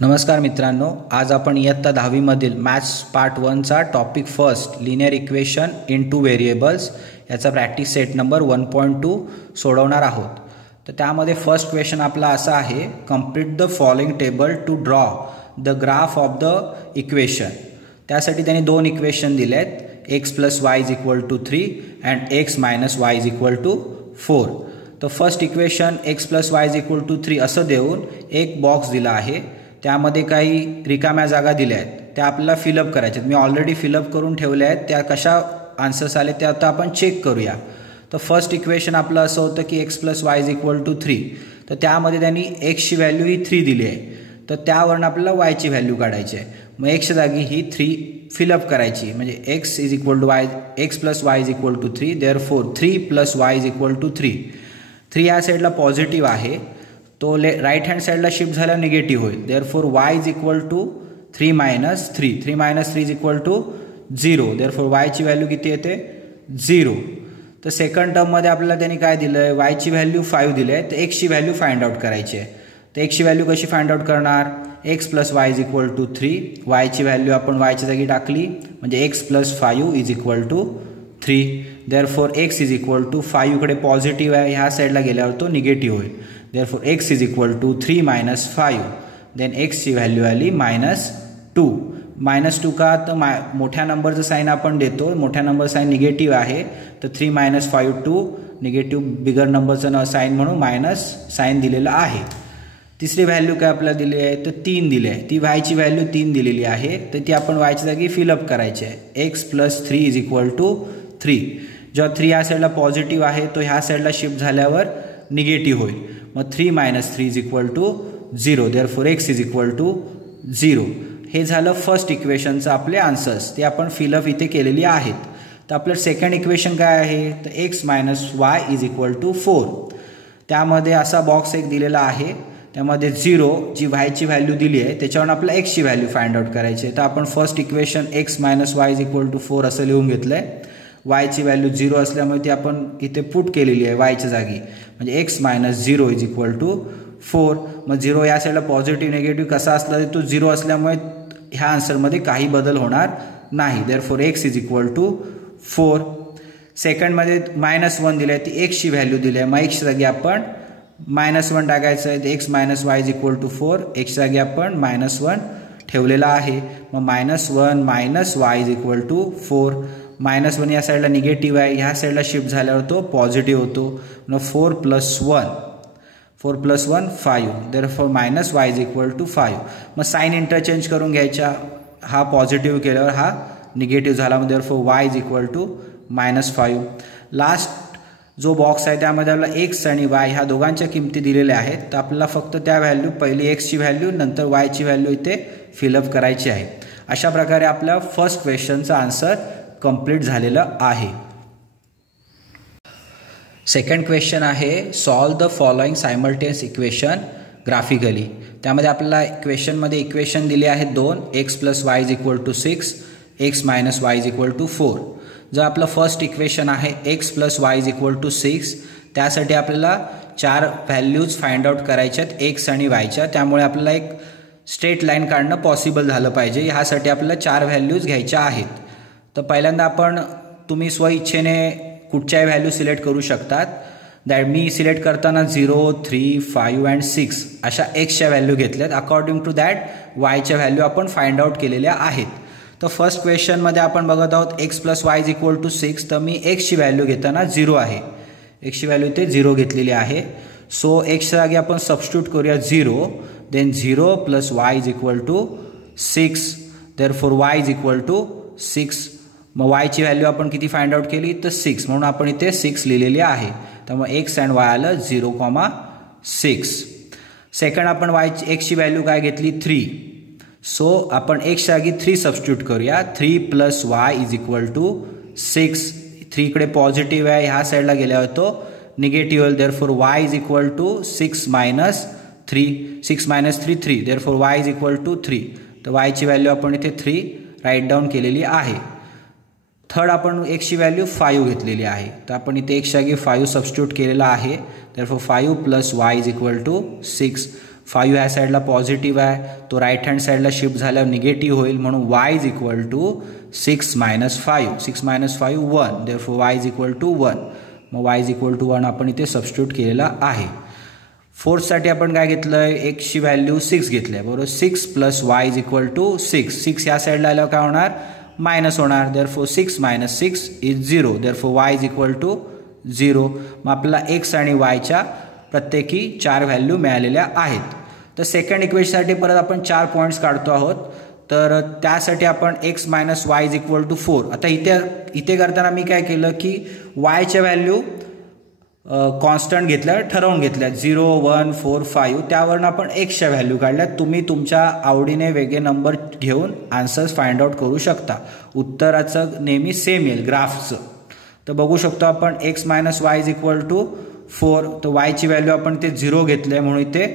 नमस्कार मित्रांनो, आज आपण इयत्ता 10वी मधील मॅथ्स पार्ट 1 चा topic first linear equation in two variables याचा प्रॅक्टिस सेट नंबर 1.2 सोडवणार आहोत। तर त्यामध्ये फर्स्ट क्वेश्चन आपला असा आहे, complete the following table to draw the graph of the equation. त्यासाठी त्यांनी दोन इक्वेशन दिलेत, x + y = 3 and x - y = 4। तर फर्स्ट इक्वेशन x + y = 3 असं देऊन एक बॉक्स दिला आहे, त्यामध्ये काही रिकाम्या जागा दिल्या आहेत, त्या आपल्याला फिलअप करायच्या आहेत। मी ऑलरेडी फिलअप करून ठेवल्या आहेत, त्या कशा आन्सर्स आले ते आता आपण चेक करूया। तर फर्स्ट इक्वेशन आपलं असं होतं की x + y = 3, तर त्यामध्ये त्यांनी x ची व्हॅल्यू ही 3 दिली आहे, तर त्यावरून आपल्याला y ची व्हॅल्यू काढायची आहे। मग x च्या जागी ही 3 फिलअप करायची, म्हणजे x + y = 3, देअरफॉर 3 + y = 3। 3 या साईडला पॉझिटिव्ह आहे, तो राईट हँड साईडला शिफ्ट झाला निगेटिव्ह होईल, देअरफॉर y = 3 - 3, 3 - 3 = 0, देअरफॉर y ची व्हॅल्यू किती येते 0। तर सेकंड टर्ममध्ये आपल्याला त्यांनी काय दिलं आहे, y ची व्हॅल्यू 5 दिली आहे, तर x ची व्हॅल्यू फाइंड आउट करायची आहे। तर x ची व्हॅल्यू कशी फाइंड आउट करणार, x + y = 3, y ची व्हॅल्यू आपण y च्या जागी टाकली, म्हणजे x + 5 = 3, देअरफॉर x = 5 कडे पॉझिटिव्ह आहे, ह्या साईडला गेल्यावर तो निगेटिव्ह होईल, देअरफॉर x = 3 - 5, देन x ची व्हॅल्यू आली -2। -2 का, तर मोठ्या नंबरचं साईन आपण देतो, मोठ्या नंबर साईन निगेटिव्ह आहे, तर 3 - 5 2, निगेटिव्ह बिगर नंबरचं साईन म्हणून मायनस साईन दिलेलं आहे। तिसरी व्हॅल्यू काय आपल्याला दिली आहे, तर 3 दिली आहे, ती y ची व्हॅल्यू 3 दिलेली आहे, तर ती आपण y च्या जागी फिलअप करायची आहे। x + 3 = 3, जेव्हा 3 या साईडला पॉझिटिव्ह आहे, तो ह्या साईडला शिफ्ट झाल्यावर निगेटिव्ह होईल, मग 3 - 3 = 0, देअरफॉर x = 0। हे झालं फर्स्ट इक्वेशनचं आपले आन्सर्स, ते आपण फिलअप इथे केलेली आहेत। तर आपलं सेकंड इक्वेशन काय आहे, तर x - y = 4। त्यामध्ये असा बॉक्स एक दिलेला आहे, त्यामध्ये 0 जी y ची व्हॅल्यू दिली आहे, त्याच्यावर आपल्याला x ची व्हॅल्यू फाइंड आउट करायची आहे। तर आपण फर्स्ट इक्वेशन x - y = 4 असं लिहून घेतलं आहे, y ची व्हॅल्यू 0 असल्यामुळे ती आपण इथे पुट केलेली आहे y च्या जागी, म्हणजे x - 0 = 4। मग 0 या साईडला पॉझिटिव्ह निगेटिव्ह कसा असला तरी तो 0 असल्यामुळे ह्या आन्सरमध्ये काही बदल होणार नाही, देअरफॉर x = 4। सेकंडमध्ये -1 दिलं आहे, ती x ची व्हॅल्यू दिली आहे, मग x च्या जागी आपण -1 टाकायचं आहे, x - y = 4, x च्या जागी आपण -1 ठेवलेला आहे, मग -1 - y = 4, -1 या साईडला निगेटिव्ह आहे, ह्या साईडला शिफ्ट झाल्यावर तो पॉझिटिव्ह होतो, मग 4 + 1 5, देअरफॉर -y = 5। मग साईन इंटरचेंज करून घ्यायच्या, हा पॉझिटिव्ह केल्यावर हा निगेटिव्ह झाला, मग देअरफॉर y = -5। लास्ट जो बॉक्स आहे त्यामध्ये आपल्याला x आणि y ह्या दोघांच्या किमती दिलेल्या आहेत, तर आपल्याला फक्त त्या व्हॅल्यू, पहिली x ची व्हॅल्यू नंतर y ची व्हॅल्यू इथे फिलअप करायची आहे। अशा प्रकारे आपल्या फर्स्ट क्वेश्चनचा आन्सर कंप्लीट झालेलं आहे। सेकंड क्वेश्चन आहे, solve the following simultaneous equation graphically. त्यामध्ये आपल्याला क्वेश्चनमध्ये इक्वेशन दिले आहेत दोन, x + y = 6, x - y = 4। जर आपलं फर्स्ट इक्वेशन आहे x + y = 6, त्यासाठी आपल्याला 4 व्हॅल्यूज फाइंड आउट करायच्या आहेत x आणि y च्या, त्यामुळे आपल्याला एक स्ट्रेट लाईन काढणं पॉसिबल झालं पाहिजे, ह्यासाठी आपल्याला 4 व्हॅल्यूज घ्यायच्या आहेत। तर पहिल्यांदा आपण, तुम्ही स्वइच्छेने कुठच्याही व्हॅल्यू सिलेक्ट करू शकतात, दॅट मी सिलेक्ट करताना 0, 3, 5 अँड 6 अशा एक्सच्या व्हॅल्यू घेतल्यात, अकॉर्डिंग टू दॅट वायच्या व्हॅल्यू आपण फाइंड आउट केलेल्या आहेत। तर फर्स्ट क्वेश्चनमध्ये आपण बघत आहोत x + y = 6, तर मी एक्सची व्हॅल्यू घेताना 0 आहे, एक्सची व्हॅल्यू इथे 0 घेतलेली आहे, सो एक्सच्या जागी आपण सबस्टिट्यूट करूया 0, देन 0 + y = 6, देअरफॉर y = 6। मग y ची व्हॅल्यू आपण किती फाइंड आउट केली, तर 6, म्हणून आपण इथे 6 लिहिलेली आहे, त्यामुळे x अँड y आलं 0,6। सेकंड आपण x ची व्हॅल्यू काय घेतली 3, सो आपण x च्या जागी 3 सबस्टिट्यूट करूया, 3 + y = 6, 3 कडे पॉझिटिव्ह आहे, ह्या साईडला गेल्यावर तो निगेटिव्ह होईल, देअरफॉर y = 6 - 3, 3, देअरफॉर y = 3। तर y ची व्हॅल्यू आपण इथे 3 राईट डाऊन केलेली आहे। थर्ड आपण x ची व्हॅल्यू 5 घेतलेली आहे, तर आपण इथे x च्या जागी 5 सबस्टिट्यूट केलेला आहे, देअरफॉर 5 + y = 6, 5 ह्या साईडला पॉझिटिव्ह आहे, तो राईट हँड साईडला शिफ्ट झाल्यावर निगेटिव्ह होईल, म्हणून y is equal to 6 minus 5. 6 minus 5 1, therefore y is equal to 1. मग y इज इक्वल टू 1 आपण इथे सबस्टिट्यूट केलेला आहे. फोर्थसाठी आपण काय घेतलं आहे, एक्सची व्हॅल्यू 6 घेतली आहे, बरोबर. 6 plus Y is equal to 6. 6 या साईडला आल्यावर काय होणार, मायनस होणार, therefore 6 minus 6 is 0, therefore Y is equal to 0. मग आपल्याला एक्स आणि वायच्या प्रत्येकी 4 व्हॅल्यू मिळालेल्या आहेत. तर सेकंड इक्वेशनसाठी परत आपण 4 पॉईंट्स काढतो आहोत. तर त्यासाठी आपण X minus Y is equal to 4. आता इथे करताना मी काय केलं की वायच्या व्हॅल्यू कॉन्स्टंट घेतल्या, ठरवून घेतल्या 0, 1, 4, 5. त्यावरून आपण एक्सच्या व्हॅल्यू काढल्या. तुम्ही तुमच्या आवडीने वेगळे नंबर घेऊन आन्सर्स फाइंड आउट करू शकता. उत्तराचं नेहमी सेम येईल ग्राफचं. तर बघू शकतो आपण X minus Y is equal to 4. तर वायची व्हॅल्यू आपण ते 0 घेतले म्हणून इथे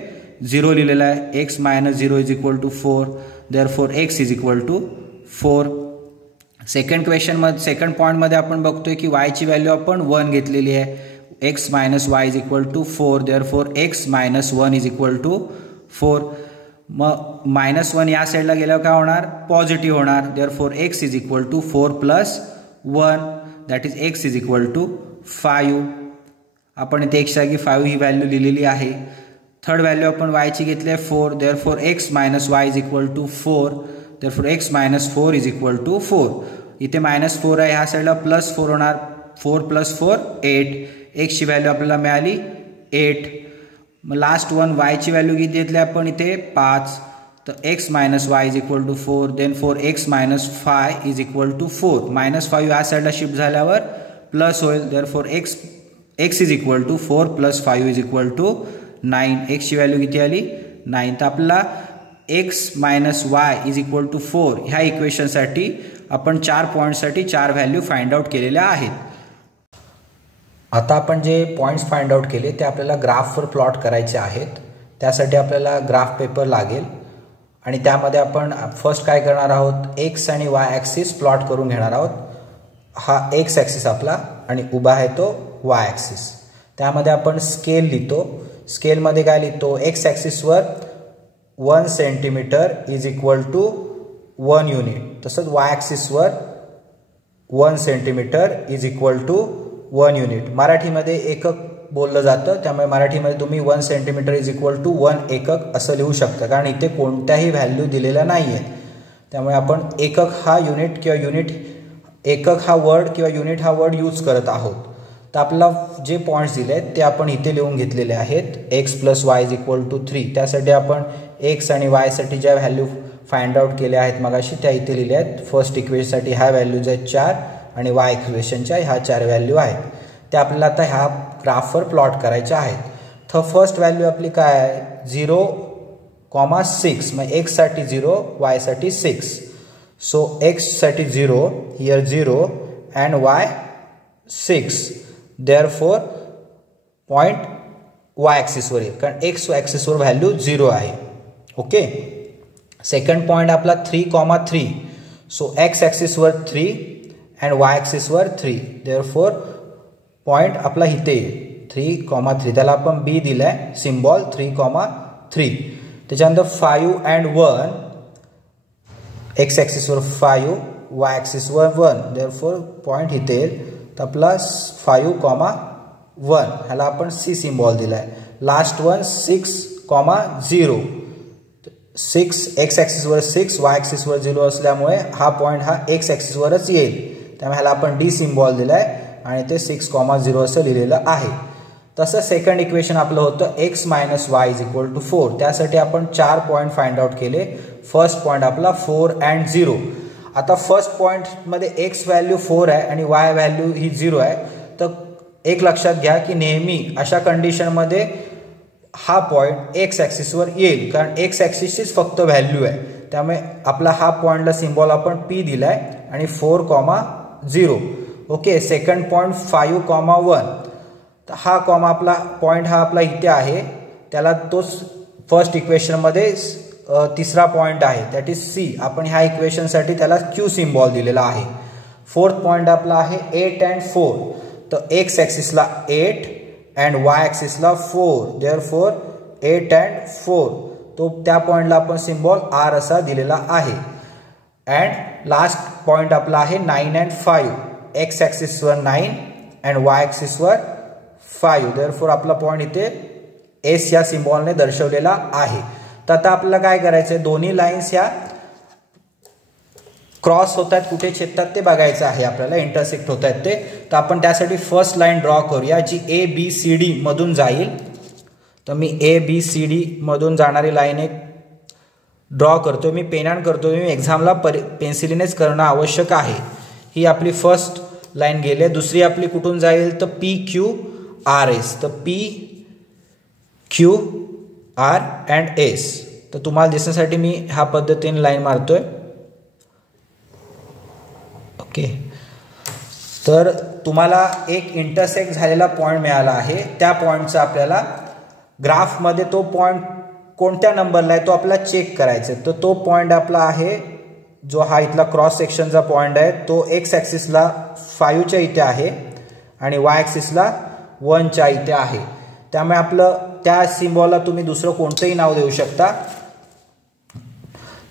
0 लिहिलेलं आहे. X minus 0 is equal to 4, therefore x is equal to 4. Second पॉईंटमध्ये आपण बघतोय की वायची व्हॅल्यू आपण 1 घेतलेली आहे. x minus y is equal to 4, therefore x minus 1 is equal to 4. मग मायनस 1 या साईडला गेल्यावर काय होणार, पॉझिटिव्ह होणार, therefore x is equal to 4 plus 1, that is x is equal to 5. आपण इथे x जागी 5 ही व्हॅल्यू लिहिलेली आहे. थर्ड व्हॅल्यू आपण y ची घेतली आहे 4, therefore x minus y is equal to 4, therefore x minus 4 is equal to 4. इथे मायनस 4 आहे, ह्या साईडला प्लस 4 होणार, 4 plus 4 8. एक्सची व्हॅल्यू आपल्याला मिळाली 8. मग लास्ट वन वायची व्हॅल्यू किती घेतली आपण इथे 5. तर x minus Y is equal to 4, then 4x minus 5 is equal to 4. Minus 5 या साईडला शिफ्ट झाल्यावर प्लस होईल, therefore x is equal to 4 plus 5 is equal to 9. एक्सची व्हॅल्यू किती आली 9. तर आपला x minus Y is equal to 4 ह्या इक्वेशनसाठी आपण 4 पॉईंटसाठी 4 व्हॅल्यू फाइंड आउट केलेल्या आहेत. आता आपण जे पॉईंट्स फाइंड आउट केले ते आपल्याला ग्राफवर प्लॉट करायचे आहेत. त्यासाठी आपल्याला ग्राफ पेपर लागेल आणि त्यामध्ये आपण फर्स्ट काय करणार आहोत, एक्स आणि वाय ॲक्सिस प्लॉट करून घेणार आहोत. हा एक्स ॲक्सिस आपला आणि उभा आहे तो वाय ॲक्सिस. त्यामध्ये आपण स्केल लिहितो. स्केलमध्ये काय लिहितो, एक्स ॲक्सिसवर 1 centimetre is equal to 1 unit. तसंच वाय ॲक्सिसवर 1 centimetre is equal to 1 unit. मराठीमध्ये एकक बोललं जातं, त्यामुळे मराठीमध्ये तुम्ही 1 सेंटीमीटर इज इक्वल टू 1 एकक असं लिहू शकता, कारण इथे कोणत्याही व्हॅल्यू दिलेल्या नाही आहेत. त्यामुळे आपण एकक हा युनिट किंवा एकक हा वर्ड किंवा युनिट हा वर्ड यूज करत आहोत. तर आपल्याला जे पॉईंट्स दिले आहेत ते आपण इथे लिहून घेतलेले आहेत. X plus Y is equal to 3. त्यासाठी आपण एक्स आणि वायसाठी ज्या व्हॅल्यू फाइंड आउट केल्या आहेत मगाशी त्या इथे लिहिल्या आहेत. फर्स्ट इक्वेशनसाठी ह्या व्हॅल्यूज आहेत 4 आणि वाय इक्वेशनच्या ह्या 4 व्हॅल्यू आहेत. त्या आपल्याला आता ह्या ग्राफवर प्लॉट करायच्या आहेत. तर फर्स्ट व्हॅल्यू आपली काय आहे 0,6. मग एक्ससाठी 0, वायसाठी 6. सो एक्ससाठी 0, here 0 and y 6. Therefore point y ॲक्सिसवर येईल, कारण एक्स ॲक्सिसवर व्हॅल्यू 0 आहे. ओके. सेकंड पॉईंट आपला 3,3. सो एक्स ॲक्सिसवर 3 अँड वाय ॲक्सिसवर 3. देअरफॉर पॉईंट आपला इथे 3,3. त्याला आपण बी दिलाय सिम्बॉल 3,3. त्याच्यानंतर 5 अँड 1. एक्स ॲक्सिसवर 5, वाय ॲक्सिसवर 1. देअरफॉर पॉईंट इथे येईल. तर आपला 5,1 ह्याला आपण सी सिम्बॉल दिलाय. Last one 6,0. 6 एक्स ॲक्सिसवर 6, वाय ॲक्सिसवर 0 असल्यामुळे हा पॉईंट हा एक्स ॲक्सिसवरच येईल. त्यामुळे ह्याला आपण डी सिम्बॉल दिलाय आणि ते 6,0 असं लिहिलेलं आहे. तसं सेकंड इक्वेशन आपलं होतं X minus Y is equal to 4. त्यासाठी आपण 4 पॉईंट फाइंड आउट केले. फर्स्ट पॉईंट आपला 4 अँड 0. आता फर्स्ट पॉईंटमध्ये एक्स व्हॅल्यू 4 आहे आणि वाय व्हॅल्यू ही 0 आहे. तर एक लक्षात घ्या की नेहमी अशा कंडिशनमध्ये हा पॉईंट एक्स ॲक्सिसवर येईल, कारण एक्स ॲक्सिसचीच फक्त व्हॅल्यू आहे. त्यामुळे आपला हा पॉईंटला सिम्बॉल आपण पी दिलाय आणि 4,0. ओके. Second point 5,1. तर हा कॉमा आपला पॉईंट हा आपला इथे आहे, त्याला तोच फर्स्ट इक्वेशनमध्ये तिसरा पॉईंट आहे, दॅट इज सी. आपण ह्या इक्वेशनसाठी त्याला क्यू सिम्बॉल दिलेला आहे. फोर्थ पॉईंट आपला आहे 8 अँड 4. तर एक्स ॲक्सिसला 8 अँड वाय ॲक्सिसला 4. देअरफॉर 8 and 4 तो त्या पॉईंटला आपण सिम्बॉल आर असा दिलेला आहे. अँड लास्ट पॉईंट आपला आहे 9 and 5. एक्स ॲक्सिसवर 9 अँड वाय ॲक्सिसवर 5. देअरफॉर आपला पॉईंट इथे एस या सिम्बॉलने दर्शवलेला आहे. तर आता आपल्याला काय करायचं आहे, दोन्ही लाईन्स ह्या क्रॉस होत आहेत, कुठे छेदतात ते बघायचं आहे आपल्याला, इंटरसेक्ट होत आहेत ते. तर आपण त्यासाठी फर्स्ट लाईन ड्रॉ करूया जी ABCD मधून जाईल. तर मी ABCD मधून जाणारी लाईन एक ड्रॉ करतो. मी पेनान करतो, मी एक्झामला पेन्सिलीनेच करणं आवश्यक आहे. ही आपली फर्स्ट लाईन गेली. दुसरी आपली कुठून जाईल तर PQRS. तर PQR अँड S. तर तुम्हाला दिसण्यासाठी मी ह्या पद्धतीने लाईन मारतोय. ओके, तर तुम्हाला एक इंटरसेक्ट झालेला पॉईंट मिळाला आहे. त्या पॉईंटचा आपल्याला ग्राफमध्ये तो पॉईंट कोणत्या नंबरला आहे तो आपल्याला चेक करायचा आहे. तर तो पॉईंट आपला आहे जो हा इथला क्रॉस सेक्शनचा पॉईंट आहे तो एक्स ॲक्सिसला 5च्या इथे आहे आणि वाय ॲक्सिसला 1च्या इथे आहे. त्यामुळे आपलं त्या सिम्बॉलला तुम्ही दुसरं कोणतंही नाव देऊ शकता.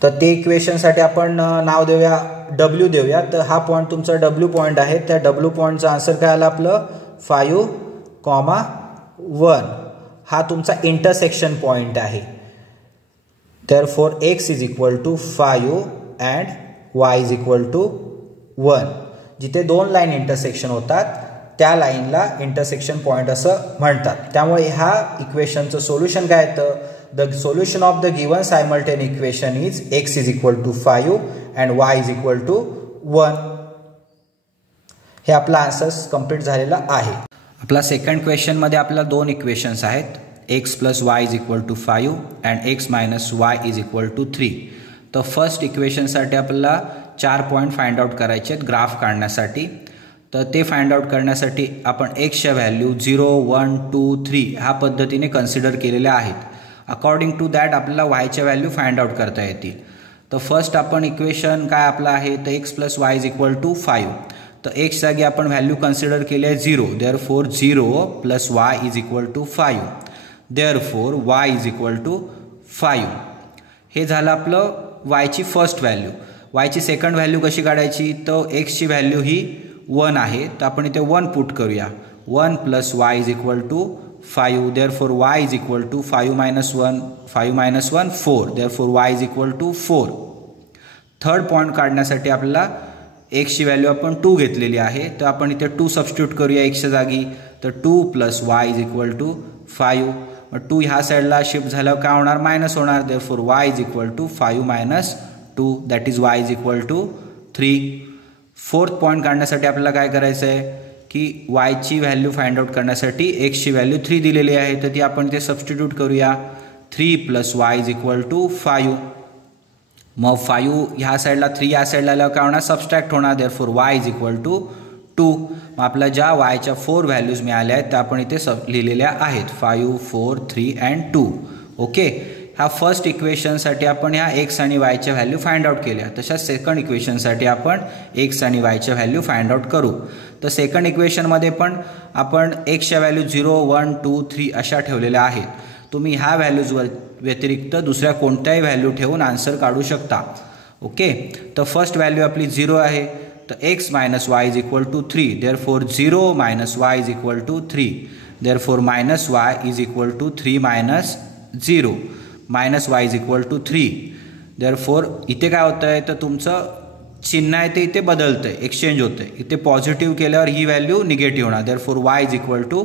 तर ते इक्वेशनसाठी आपण नाव देऊया W देऊया. तर हा पॉईंट तुमचा W पॉईंट आहे. त्या W पॉईंटचा आन्सर काय आला आपलं 5,1. हा तुमचा इंटरसेक्शन पॉईंट आहे. therefore x is equal to 5 and y is equal to 1. जिथे दोन लाईन इंटरसेक्शन होतात त्या लाईनला इंटरसेक्शन पॉईंट असं म्हणतात. त्यामुळे ह्या इक्वेशनचं सोल्युशन काय येतं, the solution of the given simultaneous equation is x is equal to 5 and y is equal to 1. हे आपला आन्सर कंप्लीट झालेला आहे. आपला सेकंड क्वेश्चनमध्ये आपल्याला दोन इक्वेशन्स आहेत, x plus y is equal to 5 and x minus y is equal to 3. तर first इक्वेशनसाठी आपल्याला 4 पॉईंट फाइंड आउट करायचे आहेत ग्राफ काढण्यासाठी. तर ते फाइंड आउट करण्यासाठी आपण एक्सच्या व्हॅल्यू 0, 1, 2, 3 ह्या पद्धतीने कन्सिडर केलेल्या आहेत. अकॉर्डिंग टू दॅट आपल्याला वायच्या व्हॅल्यू फाइंड आउट करता येतील. तर फर्स्ट आपण इक्वेशन काय आपलं आहे तर x plus y is equal to 5. तर x जागी आपण व्हॅल्यू कन्सिडर केली आहे 0. Therefore 0 plus y is equal to 5. Therefore y is equal to 5. हे झालं आपलं yची फर्स्ट व्हॅल्यू. yची सेकंड व्हॅल्यू कशी काढायची तर एक्सची व्हॅल्यू ही 1 आहे. तर आपण इथे 1 पुट करूया. 1 plus y is equal to 5. Therefore y is equal to 5 minus 1. 5 minus 1 4. Therefore y is equal to 4. Third point काढण्यासाठी आपल्याला एक्सची व्हॅल्यू आपण 2 घेतलेली आहे. तर आपण इथे 2 सबस्टिट्यूट करूया एक्सच्या जागी. तर 2 plus y is equal to 5. मग 2 ह्या साईडला शिफ्ट झाल्यावर काय होणार मायनस होणार. Therefore y is equal to 5 minus 2 that is y is equal to 3. Fourth point काढण्यासाठी आपल्याला काय करायचं आहे की yची व्हॅल्यू फाइंड आउट करण्यासाठी एक्सची व्हॅल्यू 3 दिलेली आहे. तर ती आपण इथे सबस्टिट्यूट करूया. 3 plus y is equal to 5. मग 5 ह्या साईडला 3 या साईडला आल्यावर काय होणार सबस्ट्रॅक्ट होणार. Therefore y is equal to 2. मग आपल्या ज्या yच्या 4 व्हॅल्यूज मिळाल्या आहेत त्या आपण इथे लिहिलेल्या आहेत 5, 4, 3 अँड 2. ओके, ह्या फर्स्ट इक्वेशनसाठी आपण ह्या x आणि yच्या व्हॅल्यू फाइंड आउट केल्या. तशाच सेकंड इक्वेशनसाठी आपण x आणि yच्या व्हॅल्यू फाइंड आउट करू. तर सेकंड इक्वेशनमध्ये पण आपण एक्सच्या व्हॅल्यू 0, 1, 2, 3 अशा ठेवलेल्या आहेत. तुम्ही ह्या व्हॅल्यूजवर व्यतिरिक्त दुसऱ्या कोणत्याही व्हॅल्यू ठेवून आन्सर काढू शकता. ओके, तर फर्स्ट व्हॅल्यू आपली 0 आहे. तर x minus y is equal to 3. Therefore 0 minus y is equal to 3. Therefore minus y is equal to 3 minus 0. Minus y is equal to 3. Therefore इथे काय होतं आहे तर तुमचं चिन्ह आहे ते इथे बदलतं आहे, एक्सचेंज होतं आहे. इथे पॉझिटिव्ह केल्यावर ही व्हॅल्यू निगेटिव्ह होणार. Therefore y is equal to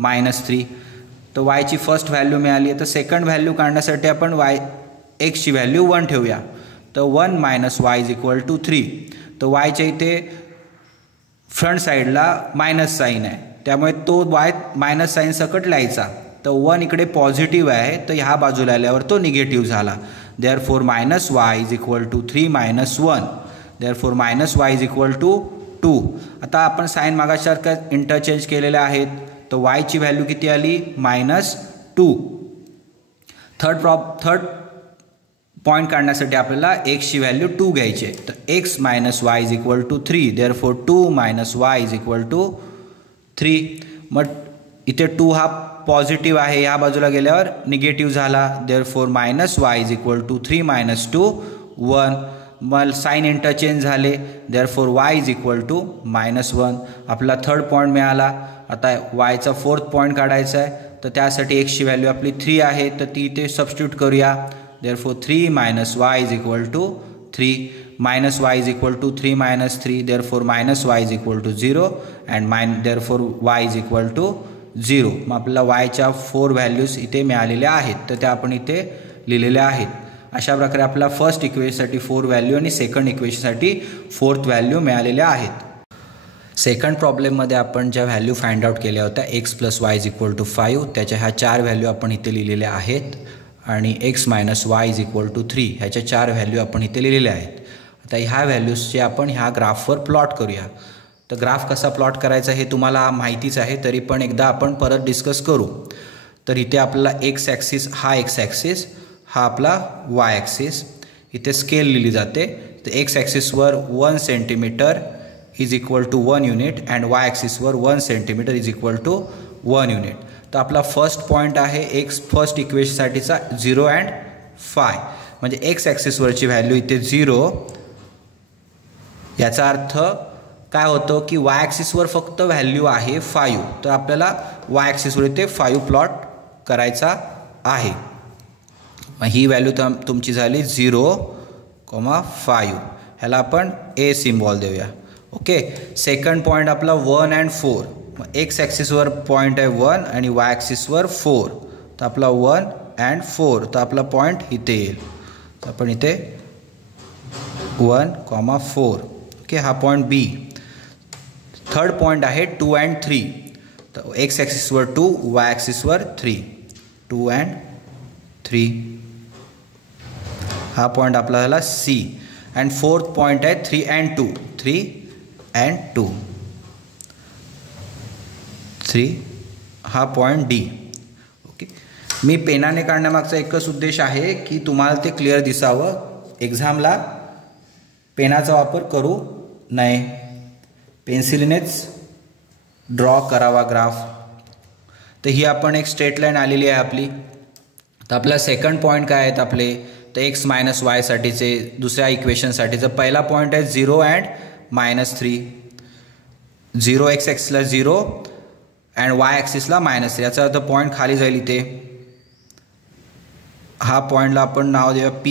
-3. तर yची फर्स्ट व्हॅल्यू मिळाली आहे. तर सेकंड व्हॅल्यू काढण्यासाठी आपण एक्सची व्हॅल्यू 1 ठेवूया. तर 1 minus y is equal to 3. तर वायच्या इथे फ्रंट साईडला मायनस साईन आहे त्यामुळे तो वाय मायनस साईन सकट लिहायचा. तर 1 इकडे पॉझिटिव्ह आहे तर ह्या बाजूला आल्यावर तो निगेटिव्ह झाला. Therefore minus Y is equal to 3 minus 1. Therefore minus Y is equal to 2. आता आपण साईन मागासारखं इंटरचेंज केलेले आहेत. तर वायची व्हॅल्यू किती आली -2. थर्ड पॉईंट काढण्यासाठी आपल्याला एक्सची व्हॅल्यू 2 घ्यायची आहे. तर x minus y is equal to 3. Therefore 2 minus y is equal to 3. मग इथे 2 हा पॉझिटिव्ह आहे, ह्या बाजूला गेल्यावर निगेटिव्ह झाला, therefore minus Y is equal to 3 - 2 1. मग साईन इंटरचेंज झाले, therefore Y is equal to -1. आपला थर्ड पॉईंट मिळाला. आता वायचा फोर्थ पॉईंट काढायचा आहे, तर त्यासाठी एक्सची व्हॅल्यू आपली 3 आहे, तर ती इथे सबस्टिट्यूट करूया. Therefore 3 - y is equal to 3. -y is equal to 3 - 3, therefore -y is equal to 0 and therefore y is equal to 0. मग आपल्याला वायच्या 4 व्हॅल्यूज इथे मिळालेल्या आहेत, तर त्या आपण इथे लिहिलेल्या आहेत. अशा प्रकारे आपल्याला फर्स्ट इक्वेशनसाठी 4 व्हॅल्यू आणि सेकंड इक्वेशनसाठी 4th व्हॅल्यू मिळालेल्या आहेत. सेकंड प्रॉब्लेममध्ये आपण ज्या व्हॅल्यू फाइंड आउट केल्या होत्या x + y is equal to 5, त्याच्या ह्या 4 व्हॅल्यू आपण इथे लिहिलेल्या आहेत आणि x - y is equal to 3 ह्याच्या 4 व्हॅल्यू आपण इथे लिहिलेल्या आहेत. आता ह्या व्हॅल्यूजचे आपण ह्या ग्राफवर प्लॉट करूया. तर ग्राफ कसा प्लॉट करायचा हे तुम्हाला माहितीच आहे, तरी पण एकदा आपण परत डिस्कस करू. तर इथे आपल्याला एक्स ॲक्सिस, हा एक्स ॲक्सिस, हा आपला वाय ॲक्सिस, इथे स्केल लिहिली जाते. तर एक्स ॲक्सिसवर 1 centimetre is equal to 1 unit and y ॲक्सिसवर 1 centimetre is equal to 1 unit. तर आपला फर्स्ट पॉईंट आहे एक्स फर्स्ट इक्वेशनसाठीचा 0 अँड 5, म्हणजे एक्स ॲक्सिसवरची व्हॅल्यू इथे 0. याचा अर्थ काय होतं की वाय ॲक्सिसवर फक्त व्हॅल्यू आहे 5, तर आपल्याला वाय ॲक्सिसवर इथे 5 प्लॉट करायचा आहे. मग ही व्हॅल्यू तुमची झाली 0,5. ह्याला आपण ए सिम्बॉल देऊया. ओके. सेकंड पॉईंट आपला 1 अँड 4. मग एक्स ॲक्सिसवर पॉईंट आहे 1 आणि वाय ॲक्सिसवर 4, तर आपला 1 अँड 4, तर आपला पॉईंट इथे येईल. तर आपण इथे 1,4. ओके. हा पॉईंट बी. थर्ड पॉईंट आहे 2 अँड 3. तर एक्स ॲक्सिसवर 2, वाय ॲक्सिसवर 3, 2 अँड 3. हा पॉईंट आपला झाला सी. अँड फोर्थ पॉईंट आहे 3 अँड 2, 3 अँड 2, 3. हा पॉईंट डी. ओके. मी पेनाने काढण्यामागचा एकच उद्देश आहे की तुम्हाला ते क्लिअर दिसावं. एक्झामला पेनाचा वापर करू नये, पेन्सिलीनेच ड्रॉ करावा ग्राफ. तर ही आपण एक स्ट्रेट लाईन आलेली आहे आपली. तर आपला सेकंड पॉईंट काय आहेत आपले, तर x - वायसाठीचे दुसऱ्या इक्वेशनसाठीचं पहिला पॉईंट आहे 0 अँड -3. 0 एक्स ॲक्सिसला 0 अँड वाय ॲक्सिसला -3. याचा अर्थ पॉईंट खाली जाईल इथे. हा पॉईंटला आपण नाव देऊया P.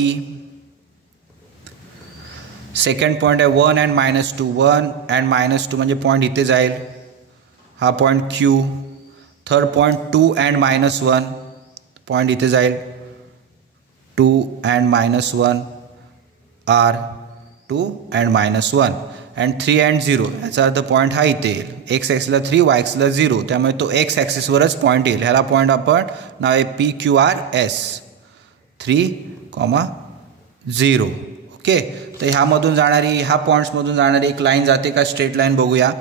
सेकंड पॉईंट आहे 1 अँड -2, 1 अँड -2 म्हणजे पॉईंट इथे जाईल. हा point Q. Third point 2 and -1, point इथे जाईल. 2 and -1 R, 2 and -1 and 3 and 0. याचा अर्थ पॉईंट हा इथे येईल. एक्स ॲक्सिसला 3, वाय ॲक्सिसला 0, त्यामुळे तो एक्स ॲक्सिसवरच पॉईंट येईल. ह्याला पॉईंट आपण नाव आहे PQRS, 3,0. ओके. तर ह्यामधून जाणारी, ह्या पॉईंट्समधून जाणारी एक लाईन जाते का स्ट्रेट लाईन बघूया.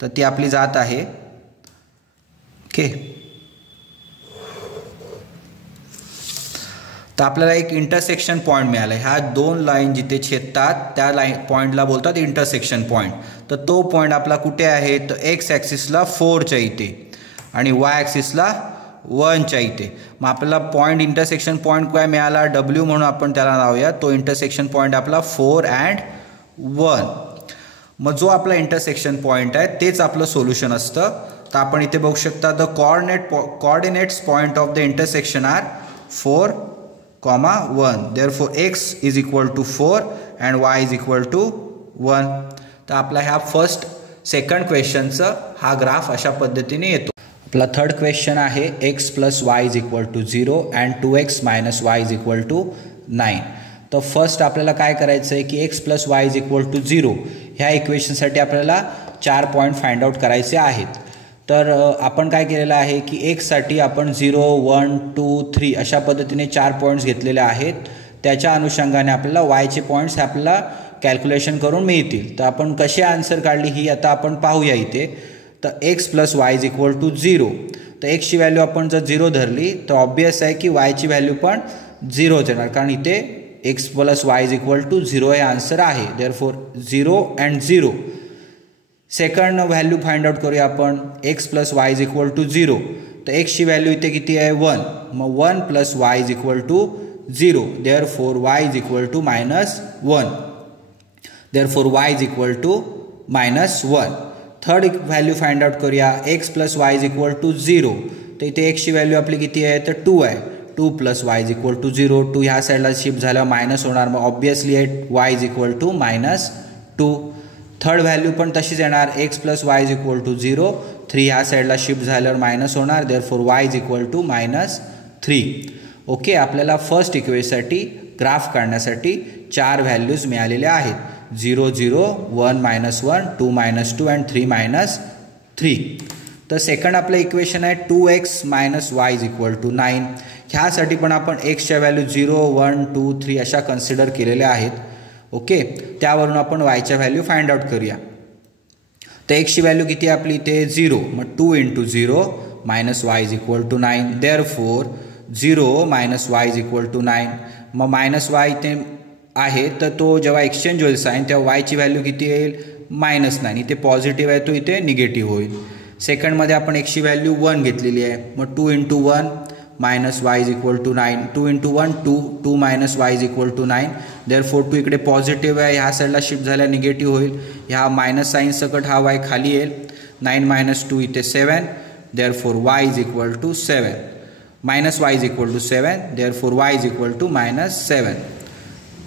तर ती आपली जात आहे. ओके. तर आपल्याला एक इंटरसेक्शन पॉईंट मिळाला. ह्या 2 लाईन जिथे छेदतात त्या लाईन पॉईंटला बोलतात इंटरसेक्शन पॉईंट. तर तो पॉईंट आपला कुठे आहे, तर एक्स ॲक्सिसला 4च्या इथे आणि वाय ॲक्सिसला 1च्या इथे. मग आपल्याला पॉईंट इंटरसेक्शन पॉईंट काय मिळाला, W म्हणून आपण त्याला लावूया. तो इंटरसेक्शन पॉईंट आपला 4 अँड 1. मग जो आपला इंटरसेक्शन पॉईंट आहे तेच आपलं सोल्युशन असतं. तर आपण इथे बघू शकता the coordinates point of the intersection are 4, 1. Therefore x is equal to 4 and y is equal to 1. तर आपला ह्या फर्स्ट सेकंड क्वेश्चनचं हा ग्राफ अशा पद्धतीने येतो. आपला थर्ड क्वेश्चन आहे x + y is equal to 0 and 2x - y is equal to 9. तर फर्स्ट आपल्याला काय करायचं आहे की x + y is equal to 0 ह्या इक्वेशनसाठी आपल्याला 4 पॉईंट फाइंड आउट करायचे आहेत. तर आपण काय केलेलं आहे की एक्ससाठी आपण 0, 1, 2, 3 अशा पद्धतीने 4 पॉईंट्स घेतलेले आहेत. त्याच्या अनुषंगाने आपल्याला वायचे पॉईंट्स आपल्याला कॅल्क्युलेशन करून मिळतील. तर आपण कशी आन्सर काढली ही आता आपण पाहूया इथे. तर x + y is equal to 0. तर एक्सची व्हॅल्यू आपण जर 0 धरली तर ऑब्वियस आहे की वायची व्हॅल्यू पण 0च येणार, कारण इथे x + y is equal to 0 हे आन्सर आहे. Therefore 0 and 0. Second value find out करूया आपण. x + y is equal to 0. तर एक्सची व्हॅल्यू इथे किती आहे 1, मग 1 + y = 0. Therefore y = -1. Therefore y = -1. Third value find out करूया. x + y = 0. तर इथे एक्सची व्हॅल्यू आपली किती आहे तर 2 आहे. 2 + y = 0. 2 ह्या साईडला शिफ्ट झाल्यावर मायनस होणार, मग ऑब्वियसली y = -2. थर्ड व्हॅल्यू पण तशीच येणार. x + y = 0. 3 ह्या साईडला शिफ्ट झाल्यावर मायनस होणार. Therefore y = -3. ओके, आपल्याला फर्स्ट इक्वेशनसाठी ग्राफ काढण्यासाठी 4 व्हॅल्यूज मिळालेल्या आहेत. 0 0 1 -1 2 -2 आणि 3 -3. तर सेकंड आपलं इक्वेशन आहे 2x - y = 9. ह्यासाठी पण आपण एक्सच्या व्हॅल्यू 0 1 2 3 अशा कन्सिडर केलेल्या आहेत. ओके, त्यावरून आपण yच्या व्हॅल्यू फाइंड आउट करूया. तर एक्सची व्हॅल्यू किती आहे आपली इथे 0, मग 2 × 0 -y = 9. Therefore 0 - y = 9. मग -y इथे आहे तर तो जेव्हा एक्सचेंज होईल साईन तेव्हा yची व्हॅल्यू किती येईल -9. इथे पॉझिटिव्ह आहे तो इथे निगेटिव्ह होईल. सेकंडमध्ये आपण एक्सची व्हॅल्यू 1 घेतलेली आहे, मग 2 × 1 -y = 9. 2 × 1 2 2 -y = 9. देअरफॉर 2 इकडे पॉझिटिव्ह आहे, ह्या साईडला शिफ्ट झाल्या निगेटिव्ह होईल. ह्या मायनस साईन सकट हा y खाली येईल. 9 - 2 इथे 7. Therefore y = 7. -y = 7. Therefore y = -7.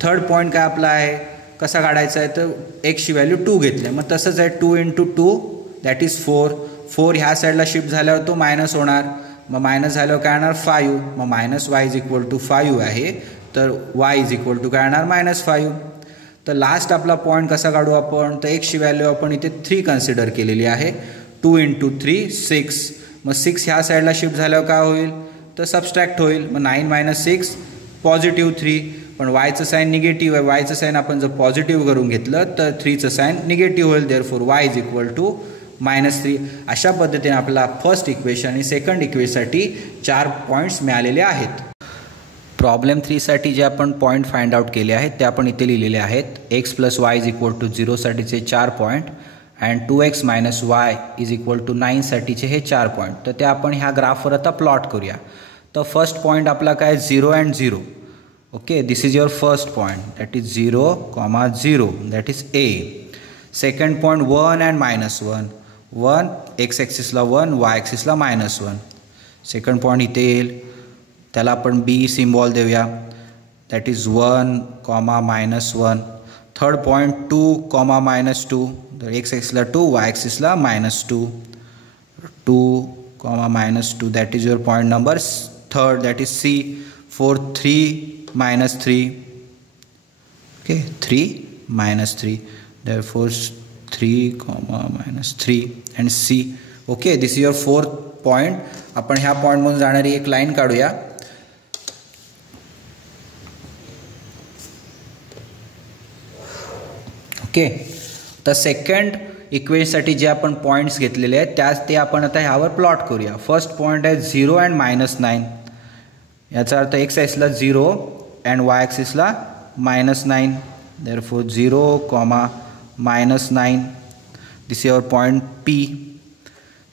Third point काय आपला आहे कसा काढायचा आहे तर एक्सची व्हॅल्यू 2 घेतली, मग तसंच आहे 2 × 2 दॅट इज 4. 4 ह्या साईडला शिफ्ट झाल्यावर तो मायनस होणार, मग मायनस झाल्यावर काय येणार 5. मग -y = 5 आहे तर y = काय येणार -5. तर लास्ट आपला पॉईंट कसा काढू आपण तर एक्सची व्हॅल्यू आपण इथे 3 कन्सिडर केलेली आहे. 2 × 3 6. मग 6 ह्या साईडला शिफ्ट झाल्यावर काय होईल तर सबस्ट्रॅक्ट होईल. मग 9 - 6 पॉझिटिव्ह 3. पण वायचं साईन निगेटिव्ह आहे. वायचं साईन आपण जर पॉझिटिव्ह करून घेतलं तर 3चं साईन निगेटिव्ह होईल. Therefore y = -3. अशा पद्धतीने आपल्याला फर्स्ट इक्वेशन आणि सेकंड इक्वेशनसाठी 4 पॉईंट्स मिळालेले आहेत. प्रॉब्लेम 3साठी जे आपण पॉईंट फाइंड आउट केले आहेत ते आपण इथे लिहिलेले आहेत. x + y = 0 साठीचे 4 पॉईंट अँड 2x - y = 9 साठीचे हे 4 पॉईंट. तर ते आपण ह्या ग्राफवर आता प्लॉट करूया. तर फर्स्ट पॉईंट आपला काय 0 and 0. Okay, this is your first point, that is 0, 0, that is A. Second point 1 and -1. 1 x axis ला 1 y axis ला -1. सेकंड पॉईंट इथे येईल, त्याला आपण B सिम्बॉल देऊया, that is 1, -1. Third point 2, -2. तर x axis ला 2 y axis ला -2. 2, -2, that is your point number third, that is C. Fourth 3 -3. Okay, 3 -3. Therefore 3, -3 and C. Okay, this is your fourth point. आपण ह्या पॉइंट मधून जाणारी एक line काढूया. ओके, तर सेकंड इक्वेशनसाठी जे आपण पॉईंट्स घेतलेले आहेत त्याच ते आपण आता ह्यावर प्लॉट करूया. फर्स्ट पॉईंट आहे 0 and -9. याचा अर्थ x ॲक्सिसला 0 and y ॲक्सिसला -9. Therefore 0, -9. This is your point P.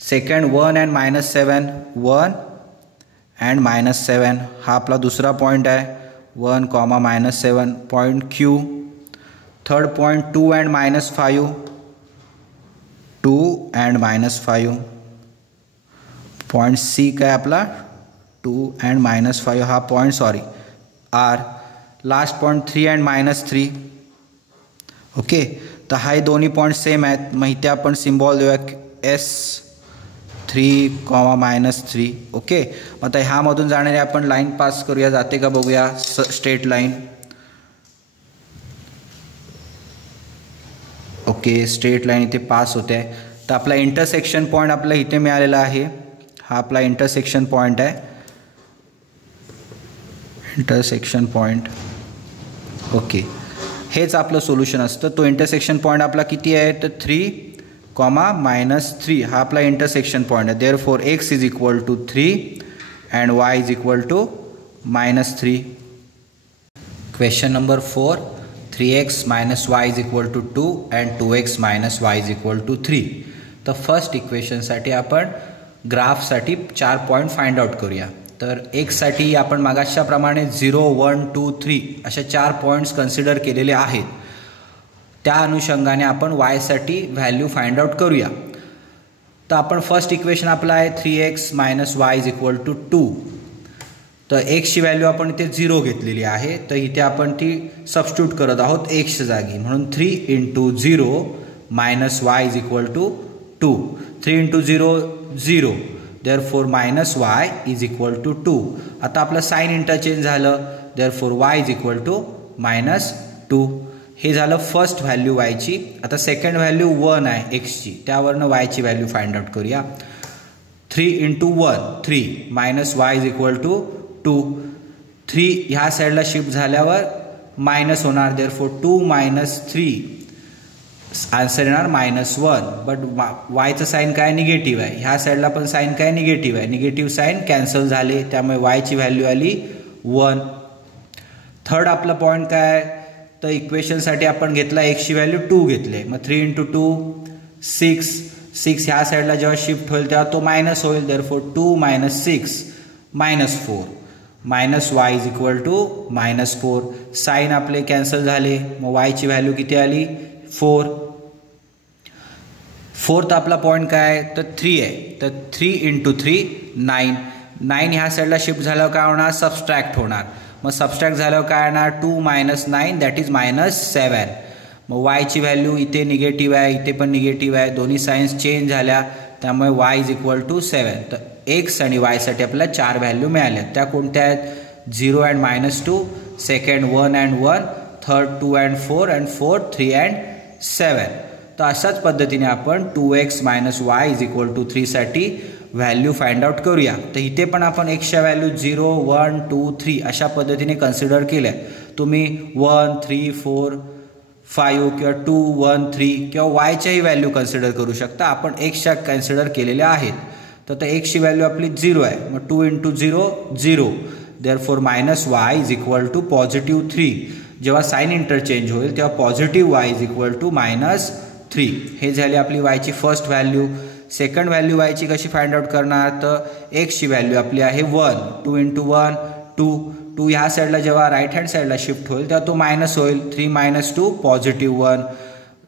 Second 1 and -7. 1 and -7 हा आपला दुसरा पॉईंट आहे. 1, -7 point Q. Third point 2 and -5. 2 and -5 point C काय आपला 2 and -5 हा point R. Last point 3 and -3. Okay, तर हा दोन्ही पॉईंट सेम आहेत. मग इथे आपण सिम्बॉल देऊया S 3, -3. ओके, मग आता ह्यामधून जाणारी आपण लाईन पास करूया, जाते का बघूया. Straight line. Okay, straight line इथे पास होते आहे. तर आपला इंटरसेक्शन पॉईंट आपला इथे मिळालेला आहे. हा आपला इंटरसेक्शन पॉईंट आहे. Intersection point. ओके, हेच आपलं सोल्युशन असतं. तो इंटरसेक्शन पॉईंट आपला किती आहे तर 3, -3 हा आपला इंटरसेक्शन पॉईंट आहे. Therefore x = 3 and y = -3. Question number 4. 3x - y = 2 and 2x - y = 3. तर फर्स्ट इक्वेशनसाठी आपण ग्राफसाठी 4 पॉईंट फाइंड आउट करूया. तर एक्ससाठी आपण मागाशाप्रमाणे 0, 1, 2, 3 अशा 4 पॉईंट्स कन्सिडर केलेले आहेत. त्या अनुषंगाने आपण वायसाठी व्हॅल्यू फाइंड आउट करूया. तर आपण फर्स्ट इक्वेशन आपलं आहे 3x - y = 2. तर एक्सची व्हॅल्यू आपण इथे 0 घेतलेली आहे. तर इथे आपण ती सबस्टिट्यूट करत आहोत एक्सच्या जागी, म्हणून 3 × 0 - y = 2. 3 × 0 0, therefore -y = 2. आता आपलं साइन इंटरचेंज झालं, therefore y = -2. हे झालं फर्स्ट व्हॅल्यू वायची. आता सेकंड व्हॅल्यू 1 आहे एक्सची, त्यावरनं वायची व्हॅल्यू फाइंड आउट करूया. 3 × 1 3 -y = 2. 3 ह्या साईडला शिफ्ट झाल्यावर मायनस होणार, therefore 2 - 3 आन्सर येणार -1. बट वायचं साईन काय निगेटिव्ह आहे, ह्या साईडला पण साईन काय निगेटिव्ह आहे, निगेटिव्ह साईन कॅन्सल झाले, त्यामुळे वायची व्हॅल्यू आली 1. थर्ड आपला पॉईंट काय, तर इक्वेशनसाठी आपण घेतला एक्सची व्हॅल्यू 2 घेतले. मग 3 × 2 6. 6 ह्या साईडला जेव्हा शिफ्ट होईल तेव्हा तो मायनस होईल, therefore 2 - 6 -4. -y = -4. साईन आपले कॅन्सल झाले, मग वायची व्हॅल्यू किती आली 4. फोर्थ आपला पॉईंट काय, तर 3 आहे. तर 3 × 3 9. 9 ह्या साईडला शिफ्ट झाल्यावर काय होणार, सबस्ट्रॅक्ट होणार. मग सबस्ट्रॅक्ट झाल्यावर काय येणार, 2 - 9 दॅट इज -7. मग वायची व्हॅल्यू इथे निगेटिव्ह आहे, इथे पण निगेटिव्ह आहे, दोन्ही साईन्स चेंज झाल्या, त्यामुळे y = 7. तर एक्स आणि वायसाठी आपल्याला 4 व्हॅल्यू मिळाल्या. त्या कोणत्या आहेत, 0 and -2, second 1 and 1, third 2 and 4, and fourth 3 and 7. तर अशाच पद्धतीने आपण 2x - y = 3 साठी व्हॅल्यू फाइंड आउट करूया. तर इथे पण आपण एक्सच्या व्हॅल्यू 0, 1, 2, 3 अशा पद्धतीने कन्सिडर केल्या. तुम्ही 1, 3, 4, 5 किंवा 2, 1, 3 किंवा वायच्याही व्हॅल्यू कन्सिडर करू शकता. आपण एक्सच्या कन्सिडर केलेल्या आहेत. तर एक्सची व्हॅल्यू आपली 0 आहे, मग 2 × 0 0, therefore -y = +3. जेव्हा साइन इंटरचेंज होईल तेव्हा पॉझिटिव्ह y = -3. हे झाली आपली वायची फर्स्ट व्हॅल्यू. सेकंड व्हॅल्यू वायची कशी फाइंड आउट करणार, तर एक्सची व्हॅल्यू आपली आहे 1. 2 × 1 2. 2 ह्या साईडला जेव्हा राईट हँड साईडला शिफ्ट होईल तेव्हा तो मायनस होईल. 3 - 2 +1.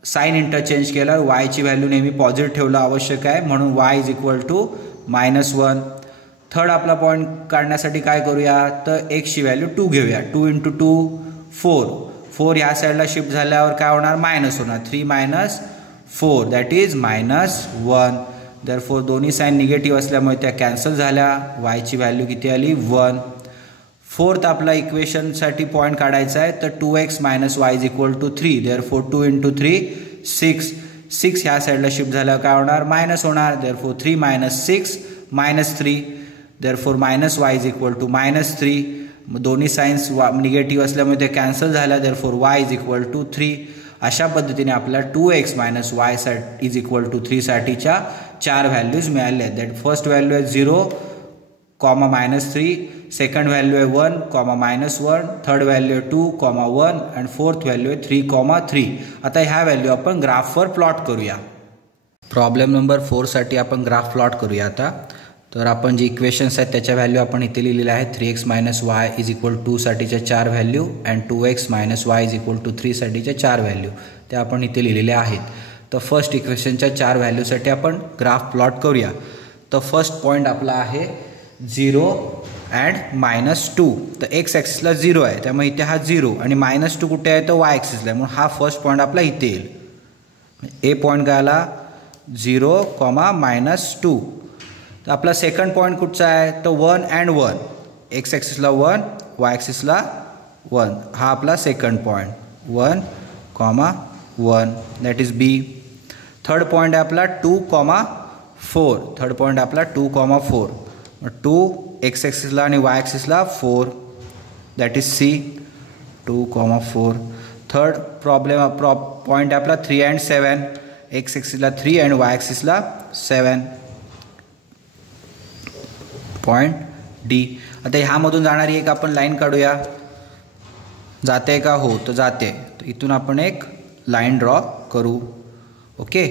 साइन इंटरचेंज केल्यावर वायची व्हॅल्यू नेहमी पॉझिटिव्ह ठेवणं आवश्यक आहे, म्हणून y = -1. थर्ड आपला पॉईंट काढण्यासाठी काय करूया, तर एक्सची व्हॅल्यू 2 घेऊया. 2 × 2 4. 4 ह्या साईडला शिफ्ट झाल्यावर काय होणार, मायनस होणार. 3 - 4 दॅट इज -1. therefore दोन्ही साईन निगेटिव्ह असल्यामुळे त्या कॅन्सल झाल्या. वायची व्हॅल्यू किती आली 1. फोर्थ आपला इक्वेशनसाठी पॉईंट काढायचा आहे, तर 2x - y = 3. therefore 2 × 3 6. 6 ह्या साईडला शिफ्ट झाल्यावर काय होणार, मायनस होणार. therefore 3 - 6 -3. therefore -y = -3. दोन्ही साइन्स निगेटिव्ह असल्यामुळे ते कॅन्सल झाल्या, therefore y = 3. अशा पद्धतीने आपल्याला 2x - y = 3 साठीच्या 4 व्हॅल्यूज मिळाल्या आहेत. दॅट फर्स्ट व्हॅल्यू आहे 0, -3. सेकंड व्हॅल्यू आहे 1, -1. थर्ड व्हॅल्यू आहे 2, 1 अँड फोर्थ व्हॅल्यू आहे 3, 3. आता ह्या व्हॅल्यू आपण ग्राफवर प्लॉट करूया. प्रॉब्लेम नंबर 4 साठी आपण ग्राफ प्लॉट करूया. आता तर आपण जी इक्वेशन्स आहेत त्याच्या व्हॅल्यू आपण इथे लिहिलेल्या आहेत. 3x - y = 2 साठीच्या 4 व्हॅल्यू अँड 2x - y = 3 साठीच्या 4 व्हॅल्यू त्या आपण इथे लिहिलेल्या आहेत. तर फर्स्ट इक्वेशनच्या 4 व्हॅल्यूसाठी आपण ग्राफ प्लॉट करूया. तर फर्स्ट पॉईंट आपला आहे 0 अँड -2. तर एक्स ॲक्सिसला 0 आहे, त्यामुळे इथे हा 0 आणि -2 कुठे आहे, तर वाय ॲक्सिसला आहे, म्हणून हा फर्स्ट पॉईंट आपला इथे येईल. ए पॉईंट काय आला 0, -2. तर आपला सेकंड पॉईंट कुठचा आहे, तर 1 अँड 1. एक्स ॲक्सिसला 1, वाय ॲक्सिसला 1. हा आपला second point 1, 1 that is B. Third point आहे आपला 2, 4. थर्ड पॉईंट आपला 2, 4. 2 एक्स ॲक्सिसला आणि वाय ॲक्सिसला 4 that is C. 2, 4. Third point आहे आपला 3 अँड 7. एक्स ॲक्सिसला 3 अँड वाय ॲक्सिसला 7 पॉईंट डी. आता ह्यामधून जाणारी एक आपण लाईन काढूया. जाते का, हो तर जाते. तर इथून आपण एक लाईन ड्रॉ करू. ओके,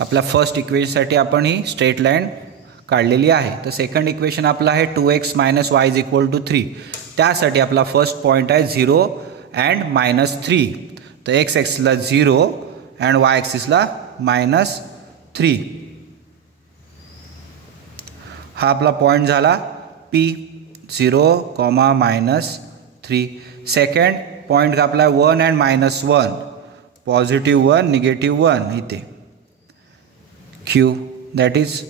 आपल्या फर्स्ट इक्वेशनसाठी आपण ही स्ट्रेट लाईन काढलेली आहे. तर सेकंड इक्वेशन आपलं आहे 2x - y = 3. त्यासाठी आपला फर्स्ट पॉईंट आहे 0 अँड -3. तर x ॲक्सिसला 0 अँड y ॲक्सिसला -3. हा आपला पॉईंट झाला P 0, -3. सेकंड पॉईंट आपला 1 अँड -1, +1 -1 इथे Q, that is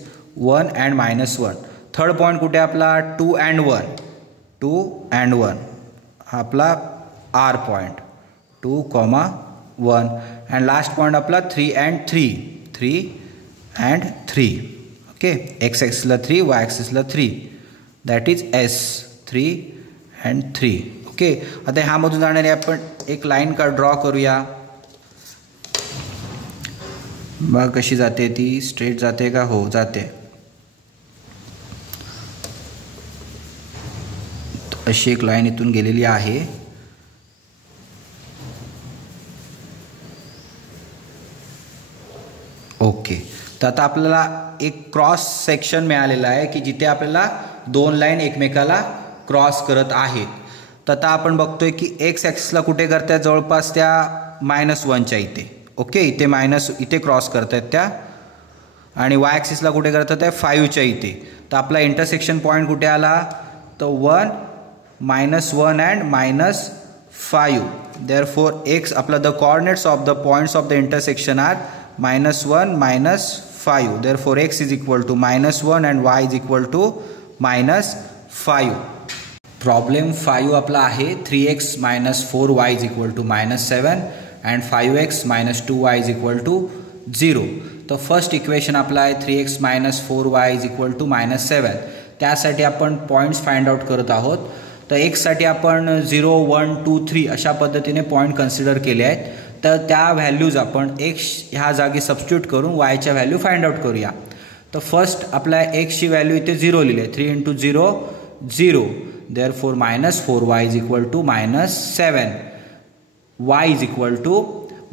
1 and -1. Third point कुठे आपला 2 अँड 1, 2 अँड 1 हा आपला R point 2, 1. And last point आपला 3 and 3, 3 and 3. Okay, x ॲक्सिसला 3, y ॲक्सिसला 3, that is S 3 and 3. Okay, आता ह्यामधून जाणारी आपण एक लाईन ड्रॉ करूया. बघा कशी जाते ती, स्ट्रेट जाते का? हो, जाते. अशी एक लाईन इथून गेलेली आहे. ओके, तर आता आपल्याला एक क्रॉस सेक्शन मिळालेला आहे की जिथे आपल्याला दोन लाईन एकमेकाला क्रॉस करत आहेत. तर आता आपण बघतोय की एक्स ॲक्सिसला कुठे करतायत? जवळपास त्या -1च्या इथे. ओके, इथे क्रॉस करतायत त्या. आणि y ॲक्सिसला कुठे करतात आहे? 5च्या इथे. तर आपला इंटरसेक्शन पॉईंट कुठे आला? तर 1, -1 अँड -5. देअरफॉर x आपला the coordinates of the points of the intersection are -1, -5. Therefore x is equal to -1 and y is equal to -5. Problem 5 आपला आहे 3x - 4y is equal to -7 and 5x - 2y is equal to 0. तर first equation आपला आहे 3x - 4y is equal to -7. त्यासाठी आपण points find out करत आहोत. तर एक्ससाठी आपण 0, 1, 2, 3 अशा पद्धतीने पॉईंट कन्सिडर केले आहेत. तर त्या व्हॅल्यूज आपण x ह्या जागी सबस्टिट्यूट करून yच्या व्हॅल्यू फाइंड आउट करूया. तर फर्स्ट आपल्या एक्सची व्हॅल्यू इथे 0 लिहिली आहे. 3 × 0 0. Therefore -4y is equal to -7. y is equal to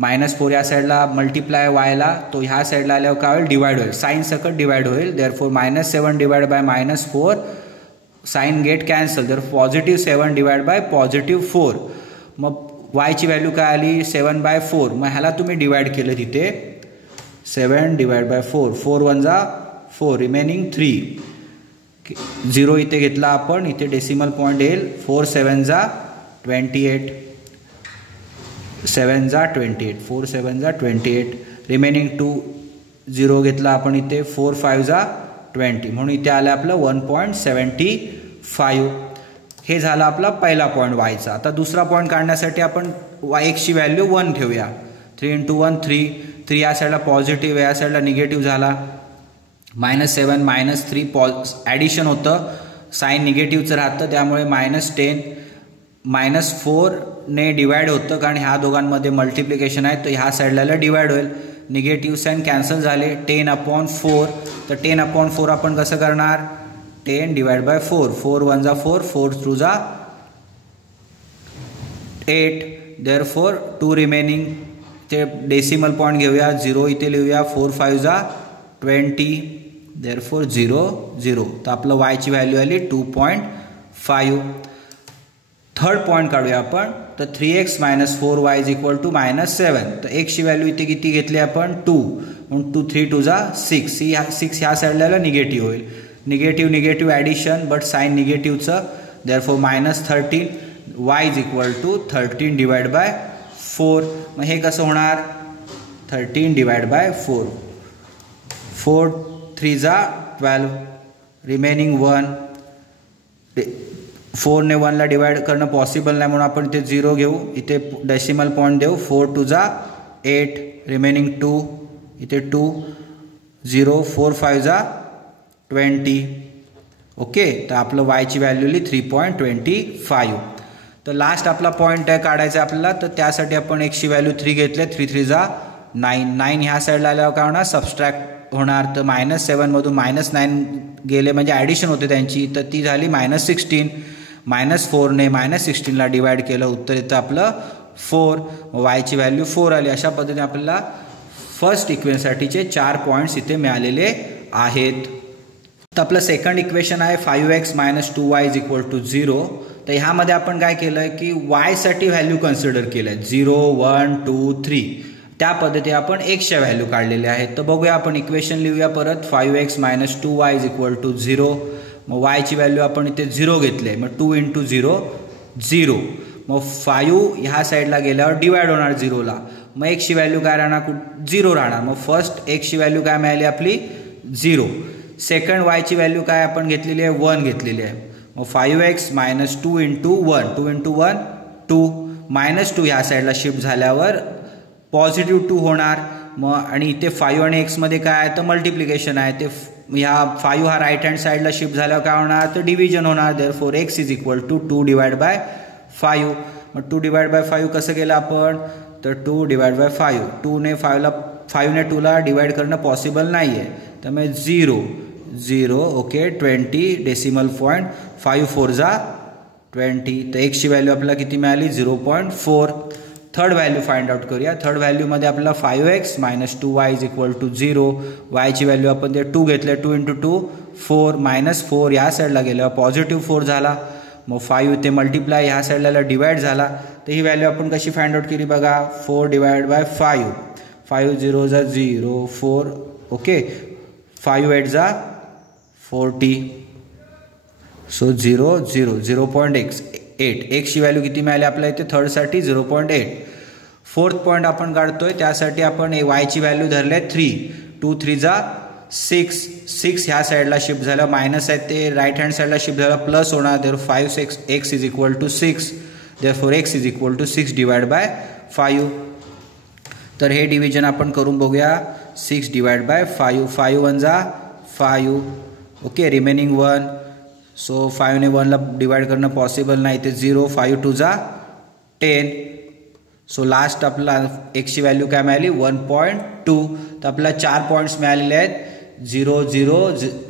-4 या साईडला मल्टिप्लाय yला, तो ह्या साईडला आल्यावर काय होईल? डिवाइड होईल. साईन सकट डिवाइड होईल. Therefore -7 divide by -4, sign get cancel. तर +7 डिवाइड बाय +4. मग yची व्हॅल्यू काय आली? 7/4. मग ह्याला तुम्ही डिवाइड केलं तिथे 7 डिवाइड बाय 4, 4 1 जा 4, रिमेनिंग 3. 0 इथे घेतला आपण, इथे डेसिमल पॉईंट येईल. 4 7 जा 28, 7 जा 28, 4 7 जा 28, रिमेनिंग 2. 0 घेतला आपण इथे, 4 5 जा 20, म्हणून इथे आलं आपलं 1.75. हे झालं आपला पहिला पॉईंट वायचा. आता दुसरा पॉईंट काढण्यासाठी आपण एक्सची व्हॅल्यू 1 ठेवूया. 3 × 1 3, 3 या साईडला पॉझिटिव्ह, या साईडला निगेटिव्ह झाला. -7 -3 ॲडिशन होतं, साईन निगेटिव्हचं राहतं, त्यामुळे -10 -4 ने डिवाइड होतं, कारण ह्या दोघांमध्ये मल्टिप्लिकेशन आहे. तर ह्या साईडला डिवाइड होईल. निगेटिव्ह साईन कॅन्सल झाले. 10/4. तर 10/4 आपण कसं करणार? 10 डिवाइड बाय 4, 4 1 जा 4, 4 2 जा 8. Therefore 2 remaining. ते डेसिमल पॉईंट घेऊया, 0 इथे लिहूया. 4 5 जा 20, देअरफॉर 0 0. तर आपलं yची व्हॅल्यू आली 2.5. थर्ड पॉईंट काढूया आपण. तर 3x - 4y is equal to -7. तर एक्सची व्हॅल्यू इथे किती घेतली आपण? 2. म्हणून 2 3 2 जा 6. 6 ह्या साईडला निगेटिव्ह होईल. निगेटिव्ह ॲडिशन, बट साईन निगेटिव्हचं. Therefore -13. y is equal to 13 divide by 4. मग हे कसं होणार? 13 डिवाइड बाय 4, 4 3 जा 12, रिमेनिंग 1. 4 ने 1ला डिवाइड करणं पॉसिबल नाही, म्हणून आपण इथे 0 घेऊ. इथे डेसिमल पॉईंट देऊ. 4 2 जा 8, रिमेनिंग 2. इथे 2 0, 4 5 जा 20. ओके, तर आपलं yची व्हॅल्यू आली 3.25. तर लास्ट आपला पॉईंट आहे काढायचा आपल्याला. तर त्यासाठी आपण एक्सची व्हॅल्यू 3 घेतले. 3 3 जा 9, 9 ह्या साईडला आल्यावर काय होणार? सबस्ट्रॅक्ट होणार. तर -7 मधून -9 गेले म्हणजे ॲडिशन होते त्यांची. तर ती झाली -16. -4 ने -16ला डिवाइड केलं, उत्तर येतं आपलं 4. yची व्हॅल्यू 4 आली. अशा पद्धतीने आपल्याला फर्स्ट इक्वेशनसाठीचे 4 पॉईंट्स इथे मिळालेले आहेत. तर आपलं सेकंड इक्वेशन आहे 5x - 2y = 0. तर ह्यामध्ये आपण काय केलं आहे की वायसाठी व्हॅल्यू कन्सिडर केलं आहे 0, 1, 2, 3 त्या पद्धतीने आपण एक्सच्या व्हॅल्यू काढलेल्या आहेत. तर बघूया आपण इक्वेशन लिहूया परत 5x - 2y = 0. मग वायची व्हॅल्यू आपण इथे 0 घेतले आहे. मग 2 × 0 0. मग 5 ह्या साईडला गेल्यावर डिवाइड होणार 0ला. मग एक्सची व्हॅल्यू काय राहणार 0 राहणार. मग फर्स्ट एक्सची व्हॅल्यू काय मिळाली आपली 0. सेकंड वायची व्हॅल्यू काय आपण घेतलेली आहे 1 घेतलेली आहे. मग 5x - 2 × 1 2 × 1 2 -2 ह्या साईडला शिफ्ट झाल्यावर पॉझिटिव्ह 2 होणार. मग आणि इथे 5 आणि एक्समध्ये काय आहे तर मल्टिप्लिकेशन आहे. ते ह्या 5 हा राईट हँड साईडला शिफ्ट झाल्यावर काय होणार तर डिव्हिजन होणार. Therefore x = 2 / 5. मग 2 / 5 कसं केलं आपण तर 2 / 5 2ने 5ने 2ला डिवाइड करणं पॉसिबल नाही आहे. त्यामुळे 0 0 ओके 20 डेसिमल पॉईंट 5 4 जा 20. तर एक्सची व्हॅल्यू आपल्याला किती मिळाली 0.4. थर्ड व्हॅल्यू फाइंड आउट करूया. थर्ड व्हॅल्यूमध्ये आपल्याला 5x - 2y = 0. वायची व्हॅल्यू आपण ते 2 घेतले 2 × 2 4 -4 या साईडला गेल्यावर पॉझिटिव्ह 4 झाला. मग 5 इथे मल्टिप्लाय ह्या साईडला डिवाइड झाला. तर ही व्हॅल्यू आपण कशी फाइंड आउट केली बघा 4 / 5 5 0 जा 0 4 ओके 5 8 जा 40. सो 0 0 0.8 एक्सची व्हॅल्यू किती मिळाली आपल्याला इथे थर्डसाठी 0.8. फोर्थ पॉईंट आपण काढतोय त्यासाठी आपण वायची व्हॅल्यू धरले 3 2 3 जा 6 6 ह्या साईडला शिफ्ट झालं मायनस आहे ते राईट हँड साईडला शिफ्ट झालं प्लस होणार. देअर 5 x = 6 देअरफॉर x = 6 / 5. तर हे डिव्हिजन आपण करून बघूया 6 / 5 5 1 जा 5 ओके रिमेनिंग 1. सो 5ने 1ला डिवाइड करणं पॉसिबल नाही ते 0 5 2 जा 10. सो लास्ट आपला एक्सची व्हॅल्यू काय मिळाली 1.2. तर आपल्याला 4 पॉईंट्स मिळालेले आहेत 0 0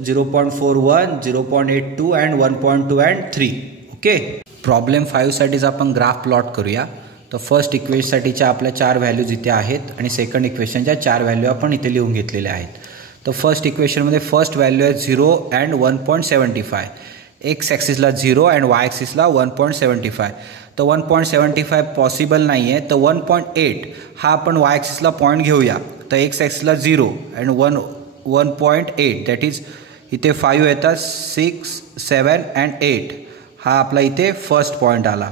0.41 0.82 अँड 1.2 अँड 3. ओके प्रॉब्लेम 5साठीच आपण ग्राफ प्लॉट करूया. तर फर्स्ट इक्वेशनसाठीच्या आपल्या 4 व्हॅल्यूज इथे आहेत आणि सेकंड इक्वेशनच्या 4 व्हॅल्यू आपण इथे लिहून घेतलेल्या आहेत. तर फर्स्ट इक्वेशनमध्ये फर्स्ट व्हॅल्यू आहे 0 अँड 1.75. एक्स ॲक्सिसला 0 अँड वाय ॲक्सिसला 1.75. तर 1.75 पॉसिबल नाही आहे. तर 1.8 हा आपण वाय ॲक्सिसला पॉईंट घेऊया. तर एक्स ॲक्सिसला 0 अँड 1.8 दॅट इज इथे 5 येतात 6 7 अँड 8 हा आपला इथे फर्स्ट पॉईंट आला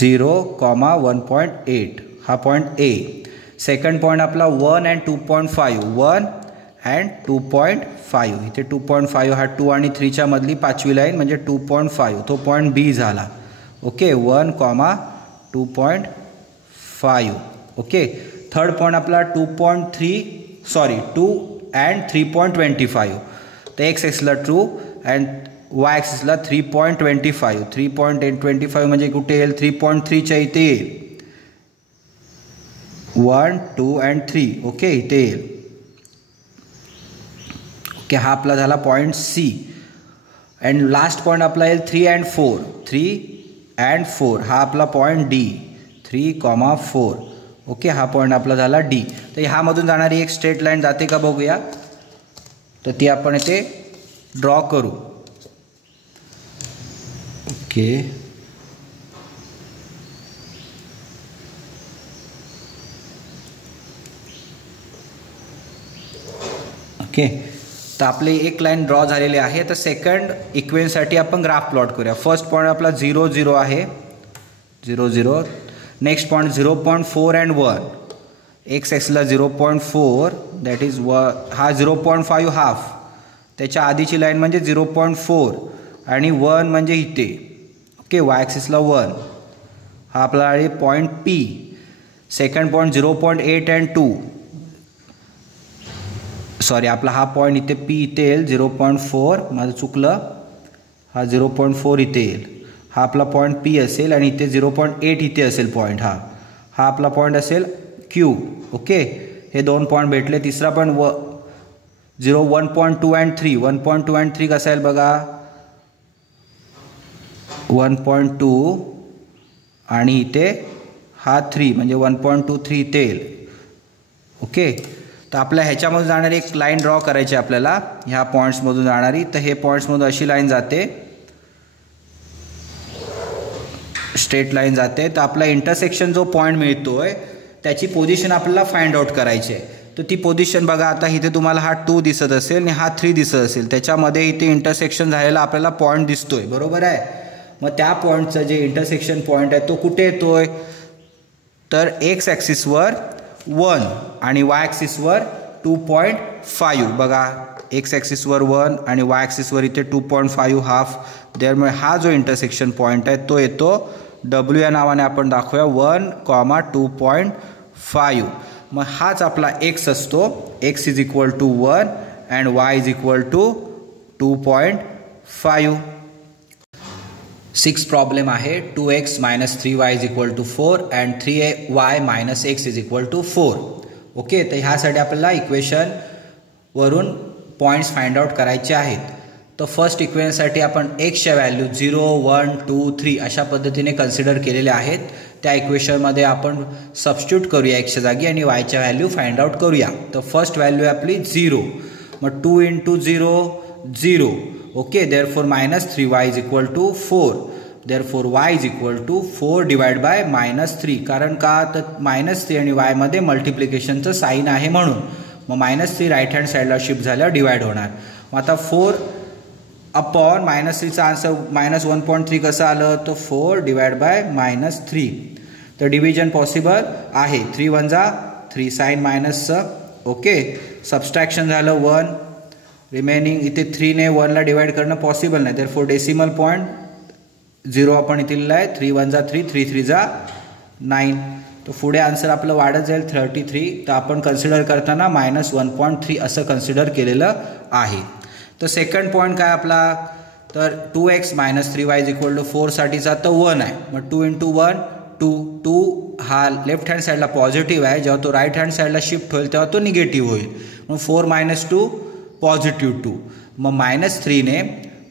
0, 1.8 हा पॉईंट ए. सेकंड पॉईंट आपला 1 अँड 2.5 1 अँड 2.5 इथे 2.5 हा 2 आणि 3च्या मधली 5वी लाईन म्हणजे 2.5 तो पॉईंट बी झाला. Okay 1, 2.5 okay. थर्ड पॉईंट आपला 2 अँड 3.25. तर एक्स ॲक्सिसला 2 अँड वाय ॲक्सिसला 3.25 3.25 म्हणजे कुठे येईल 3.3च्या इथे येईल 1 2 अँड 3 ओके इथे येईल. ओके हा आपला झाला point C. And last point आपला येईल 3 अँड 4 हा आपला पॉईंट डी 3, 4 ओके हा पॉईंट आपला झाला डी. तर ह्यामधून जाणारी एक स्ट्रेट लाईन जाते का बघूया. तर ती आपण इथे ड्रॉ करू. ओके ओके तर आपली एक लाईन ड्रॉ झालेली आहे. तर सेकंड इक्वेशनसाठी आपण ग्राफ प्लॉट करूया. फर्स्ट पॉईंट आपला 0 0 आहे 0 0. नेक्स्ट पॉईंट 0.4 अँड 1 एक्स ॲक्सिसला 0.4 दॅट इज हा 0.5 हाफ त्याच्या आधीची लाईन म्हणजे 0.4 आणि 1 म्हणजे इथे ओके वाय ॲक्सिसला 1 हा आपला आहे point P. Second point 0.8 and 2 sorry आपला हा पॉईंट इथे पी इथे येईल 0.4 माझं चुकलं हा 0.4 इथे येईल हा आपला पॉईंट पी असेल आणि इथे 0.8 इथे असेल पॉईंट हा आपला पॉईंट असेल क्यू. ओके हे 2 पॉईंट भेटले. तिसरा पॉईंट 1.2 अँड 3 1.2 अँड 3 कसा येईल बघा 1.2 आणि इथे हा 3 म्हणजे 1.23 इथे येईल. ओके तर आपल्या ह्याच्यामधून जाणारी एक लाईन ड्रॉ करायची आपल्याला, ह्या पॉईंट्समधून जाणारी. तर हे पॉईंट्समधून अशी लाईन जाते, स्ट्रेट लाईन जाते. तर आपला इंटरसेक्शन जो पॉईंट मिळतोय त्याची पोझिशन आपल्याला फाइंड आउट करायची आहे. तर ती पोझिशन बघा, आता इथे तुम्हाला हा 2 दिसत असेल आणि हा 3 दिसत असेल, त्याच्यामध्ये इथे इंटरसेक्शन झालेला आपल्याला पॉईंट दिसतोय, बरोबर आहे. मग त्या पॉईंटचं जे इंटरसेक्शन पॉईंट आहे तो कुठे येतोय, तर एक्स ॲक्सिसवर 1 आणि वाय ॲक्सिसवर 2.5. बघा, एक्स ॲक्सिसवर 1 आणि वाय ॲक्सिसवर इथे 2.5 हाफ. त्यामुळे हा जो इंटरसेक्शन पॉईंट आहे तो येतो डब्ल्यू या नावाने आपण दाखवूया 1,2.5. मग हाच आपला एक्स असतो. X is equal to 1 and y is equal to 2.5. 6 problem आहे. 2x - 3y is equal to 4 and 3y - x is equal to 4. Okay, तर ह्यासाठी आपल्याला इक्वेशनवरून पॉईंट्स फाइंड आउट करायचे आहेत. तर फर्स्ट इक्वेशनसाठी आपण एक्सच्या व्हॅल्यू 0, 1, 2, 3 अशा पद्धतीने कन्सिडर केलेले आहेत. त्या इक्वेशनमध्ये आपण सबस्टिट्यूट करूया एक्सच्या जागी आणि वायच्या व्हॅल्यू फाइंड आउट करूया. तर फर्स्ट व्हॅल्यू आहे आपली 0. मग 2 × 0 0. Okay, therefore -3y is equal to 4. Therefore y is equal to 4 divide by -3. कारण का, तर -3 आणि y मध्ये मल्टिप्लिकेशनचं साईन आहे म्हणून. मग -3 राईट हँड साईडला शिफ्ट झाल्यावर डिवाइड होणार. मग आता 4 अपॉन -3चा आन्सर -1.3 कसं आलं, तर 4 डिवाइड बाय -3. तर डिव्हिजन पॉसिबल आहे. 3 × 1 = 3 साईन मायनसचं. ओके, सबस्ट्रॅक्शन झालं 1. रिमेनिंग इथे 3 ने 1ला डिवाइड करणं पॉसिबल नाही. देअरफॉर डेसिमल पॉईंट 0 आपण इथे लिहिलं आहे. 3 × 1 = 3, 3 × 3 = 9. तर पुढे आन्सर आपलं वाढत जाईल 33. तर आपण कन्सिडर करताना -1.3 असं कन्सिडर केलेलं आहे. तर सेकंड पॉईंट काय आपला, तर 2x - 3y is equal to 4 साठीचा तर 1 आहे. मग 2 × 1 2. 2 हा लेफ्ट हँड साईडला पॉझिटिव्ह आहे, जेव्हा तो राईट हँड साईडला शिफ्ट होईल तेव्हा तो निगेटिव्ह होईल. मग 4 - 2 पॉझिटिव्ह 2. मग -3 ने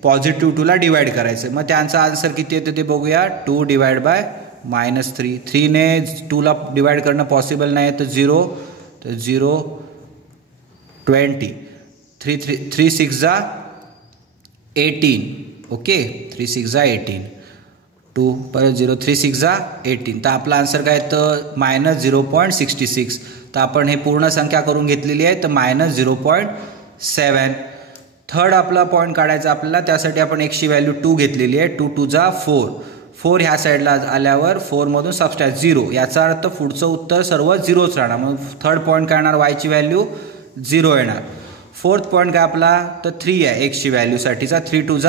पॉझिटिव्ह 2ला डिवाइड करायचं. मग त्यांचा आन्सर किती येतं ते बघूया. 2 डिवाइड बाय -3. 3 ने 2ला डिवाइड करणं पॉसिबल नाही, तर 0. तर 0 20. 3 6 = 18. ओके, 3 6 = 18. 2 परत 0, 3 6 = 18. तर आपला आन्सर काय तर -0.66. तर आपण हे पूर्ण संख्या करून घेतलेली आहे, तर -0.7. थर्ड आपला पॉईंट काढायचा आपल्याला. त्यासाठी आपण एक्सची व्हॅल्यू 2 घेतलेली आहे. 2 × 2 = 4. 4 ह्या साईडला आल्यावर 4मधून सबस्ट्रॅक्ट 0. याचा अर्थ पुढचं उत्तर सर्व 0च राहणार. मग थर्ड पॉईंट काय येणार, वायची व्हॅल्यू 0 येणार. फोर्थ पॉईंट काय आपला, तर 3 आहे एक्सची व्हॅल्यूसाठीचा. 3 × 2 =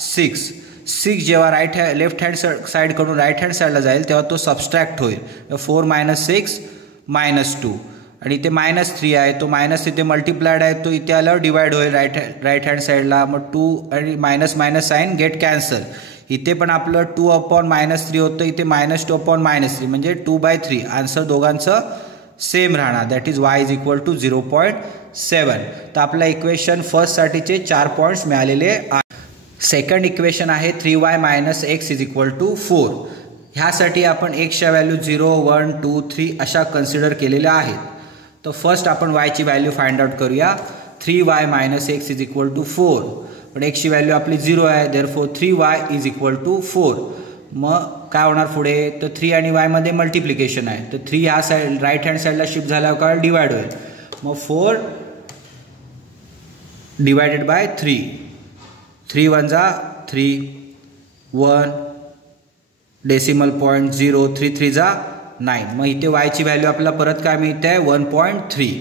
6. 6 जेव्हा लेफ्ट हँड साईडकडून राईट हँड साईडला जाईल तेव्हा तो सबस्ट्रॅक्ट होईल. 4 - 6 -2. आणि इथे -3 आहे, तो मायनस इथे मल्टिप्लाइड आहे, तो इथे आल्यावर डिवाइड होईल राईट हँड साईडला. मग 2 आणि मायनस साईन गेट कॅन्सल. इथे पण आपलं 2/-3 होतं, इथे -2/-3 म्हणजे 2/3. आन्सर दोघांचं सेम राहणार. That is y is equal to 0.7. तर आपल्या इक्वेशन फर्स्टसाठीचे 4 पॉईंट्स मिळालेले आहेत. सेकंड इक्वेशन आहे 3y - x is equal to 4. ह्यासाठी आपण एक्सच्या व्हॅल्यू 0, 1, 2, 3 अशा कन्सिडर केलेल्या आहेत. तर फर्स्ट आपण वायची व्हॅल्यू फाइंड आउट करूया. 3y - x is equal to 4. पण एक्सची व्हॅल्यू आपली 0 आहे, therefore 3y is equal to 4. मग काय होणार पुढे, तर 3 आणि y मध्ये मल्टिप्लिकेशन आहे, तर 3 ह्या साईड राईट हँड साईडला शिफ्ट झाल्यावर काय डिवाइड होईल. मग 4 डिवायडेड बाय 3. 3 × 1 = 3. 1 decimal point 0. 3 × 3 = 9. मग इथे वायची व्हॅल्यू आपल्याला परत काय मिळते आहे, 1.3.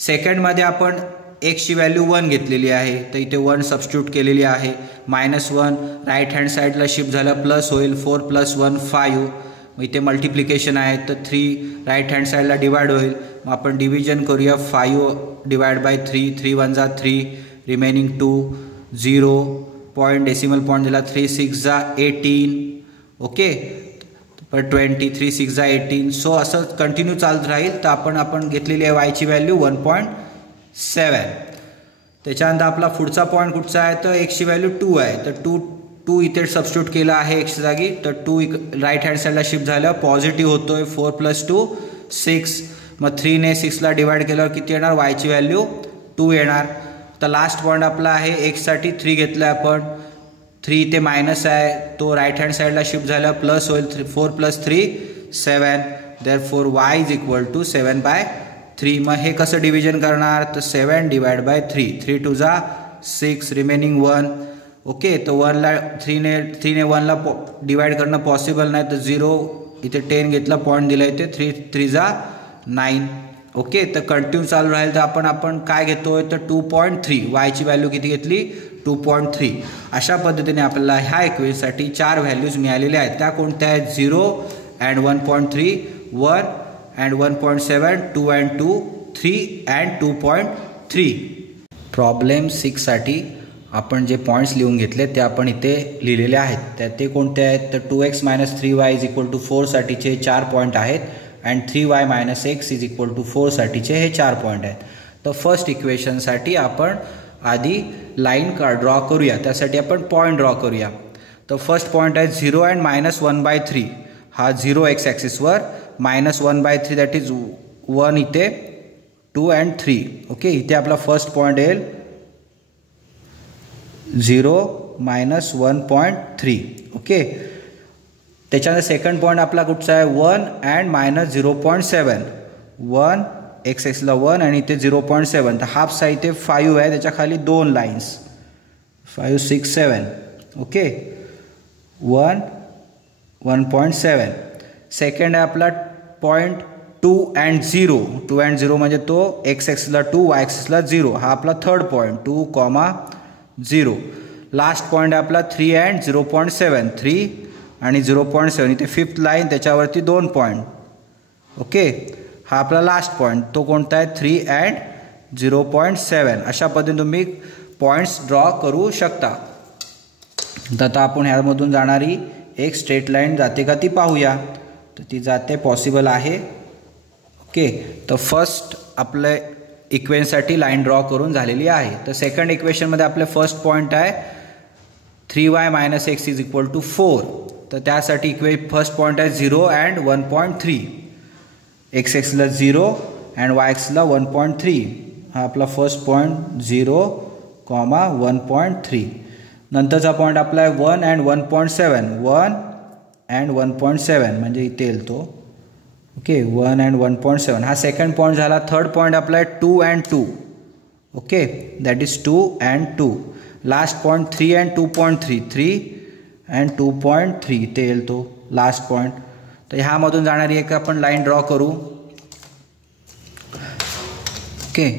सेकंडमध्ये आपण एक्सची व्हॅल्यू 1 घेतलेली आहे, तर इथे 1 सबस्टिट्यूट केलेली आहे. -1 राईट हँड साईडला शिफ्ट झालं प्लस होईल. 4 + 1 5. मग इथे मल्टिप्लिकेशन आहे, तर 3 राईट हँड साईडला डिवाइड होईल. मग आपण डिव्हिजन करूया. 5 divide by 3. 3 × 1 = 3. Remaining 2. 0 point decimal point दिला. 3 6 = 18. ओके, पर 20. 3 6 = 18. सो असं कंटिन्यू चालत राहील. तर आपण घेतलेली आहे वायची व्हॅल्यू 1.7. त्याच्यानंतर आपला पुढचा पॉईंट कुठचा आहे, तर एक्सची व्हॅल्यू 2 आहे, तर 2 इथे सबस्टिट्यूट केला आहे एक्सच्या जागी. तर 2 राईट हँड साईडला शिफ्ट झाल्यावर पॉझिटिव्ह होतोय. 4 + 2 6. मग 3ने 6ला डिवाइड केल्यावर किती येणार, वायची व्हॅल्यू 2 येणार. तर लास्ट पॉईंट आपला आहे एक्ससाठी 3 घेतला आपण, 3 इथे मायनस आहे, तो राईट हँड साईडला शिफ्ट झाला प्लस होईल, 4 + 3 7. Therefore y is equal to 7/3. मग हे कसं डिव्हिजन करणार, तर 7 / 3, 3 2 जा 6, रिमेनिंग 1. ओके, तर 1ला 3ने 1ला डिवाइड करणं पॉसिबल नाही, तर 0 इथे 10 घेतला, पॉईंट दिला इथे, 3 3 जा 9. ओके, तर कंटिन्यू चालू राहील. तर आपण काय घेतोय, तर 2.3, वायची व्हॅल्यू किती घेतली, 2.3. अशा पद्धतीने आपल्याला ह्या इक्वेशनसाठी 4 व्हॅल्यूज मिळालेल्या आहेत. त्या कोणत्या आहेत, 0 and 1.3, 1 and 1.7, 2 and 2, 3 and 2.3. Problem 6 साठी आपण जे पॉईंट्स लिहून घेतले ते आपण इथे लिहिलेले आहेत. ते कोणते आहेत, तर 2x - 3y = 4 साठीचे 4 पॉईंट आहेत अँड 3y - x = 4 साठीचे हे 4 पॉईंट आहेत. तर फर्स्ट इक्वेशनसाठी आपण आधी लाईन ड्रॉ करूया. त्यासाठी आपण पॉईंट ड्रॉ करूया. तर फर्स्ट पॉईंट आहे 0 and -1/3. हा 0 x ॲक्सिसवर, -1/3 दॅट इज 1 इथे, 2 and 3. ओके, इथे आपला फर्स्ट पॉईंट येईल 0 - 1.3. ओके, त्याच्यानंतर सेकंड पॉईंट आपला कुठचा आहे, 1 and -0.7. 1 x ॲक्सिसला 1 आणि इथे 0.7. तर हाफ साईड इथे 5 आहे, त्याच्या खाली 2 लाईन्स 5 6 7. ओके, 1 1.7. सेकंड आहे आपला पॉईंट 2 and 0. 2 and 0 म्हणजे तो x ॲक्सिसला 2, y ॲक्सिसला 0. हा आपला थर्ड पॉईंट 2, 0. लास्ट पॉईंट आहे आपला 3 and 0.7. 3 आणि 0.7 इथे फिफ्थ लाईन, त्याच्यावरती 2 पॉईंट. ओके, हा आपला लास्ट पॉईंट, तो कोणता आहे, 3 and 0.7. अशा पद्धतीने तुम्ही पॉईंट्स ड्रॉ करू शकता. तर आता आपण ह्यामधून जाणारी एक स्ट्रेट लाईन जाते का ती पाहूया. तर ती जाते, पॉसिबल आहे. ओके, तर फर्स्ट आपल्या इक्वेशनसाठी लाईन ड्रॉ करून झालेली आहे. तर सेकंड इक्वेशनमध्ये आपले फर्स्ट पॉईंट आहे 3y - x = 4. तर त्यासाठी फर्स्ट पॉईंट आहे 0 and 1.3. x ॲक्सिसला 0 and y ॲक्सिसला 1.3. हा आपला फर्स्ट पॉईंट 0, 1.3. नंतरचा पॉईंट आपला आहे 1 and 1.7. 1 and 1.7 म्हणजे इथे येईल तो. ओके, 1 and 1.7 हा सेकंड पॉईंट झाला. थर्ड पॉईंट आपला आहे 2 and 2. Okay, that is 2 and 2. Last point 3 and 2.3. 3 and 2.3 इथे येईल तो लास्ट पॉईंट. तर ह्यामधून जाणारी एक आपण लाईन ड्रॉ करू. ओके,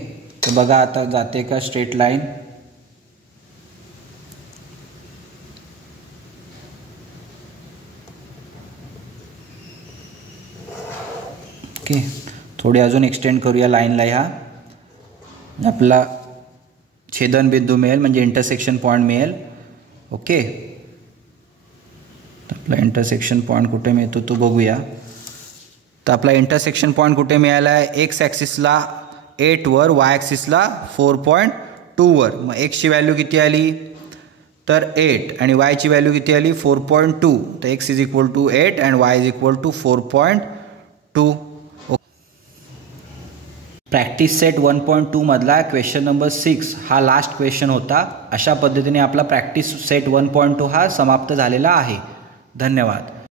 तर बघा आता जाते का स्ट्रेट लाईन. ओके, थोडी अजून एक्सटेंड करूया लाईनला. ह्या आपला छेदनबिंदू मिळेल म्हणजे इंटरसेक्शन पॉईंट मिळेल. ओके, आपला इंटरसेक्शन पॉईंट कुठे मिळतो तो बघूया. तर आपला इंटरसेक्शन पॉईंट कुठे मिळाला आहे, एक्स ॲक्सिसला 8 वर, वाय ॲक्सिसला 4.2 वर. मग एक्सची व्हॅल्यू किती आली, तर 8 आणि वायची व्हॅल्यू किती आली, 4.2. तर x = 8 and y = 4.2. Practice set 1.2 मधला क्वेश्चन नंबर 6 हा लास्ट क्वेश्चन होता. अशा पद्धतीने आपला प्रॅक्टिस सेट 1.2 हा समाप्त झालेला आहे. धन्यवाद.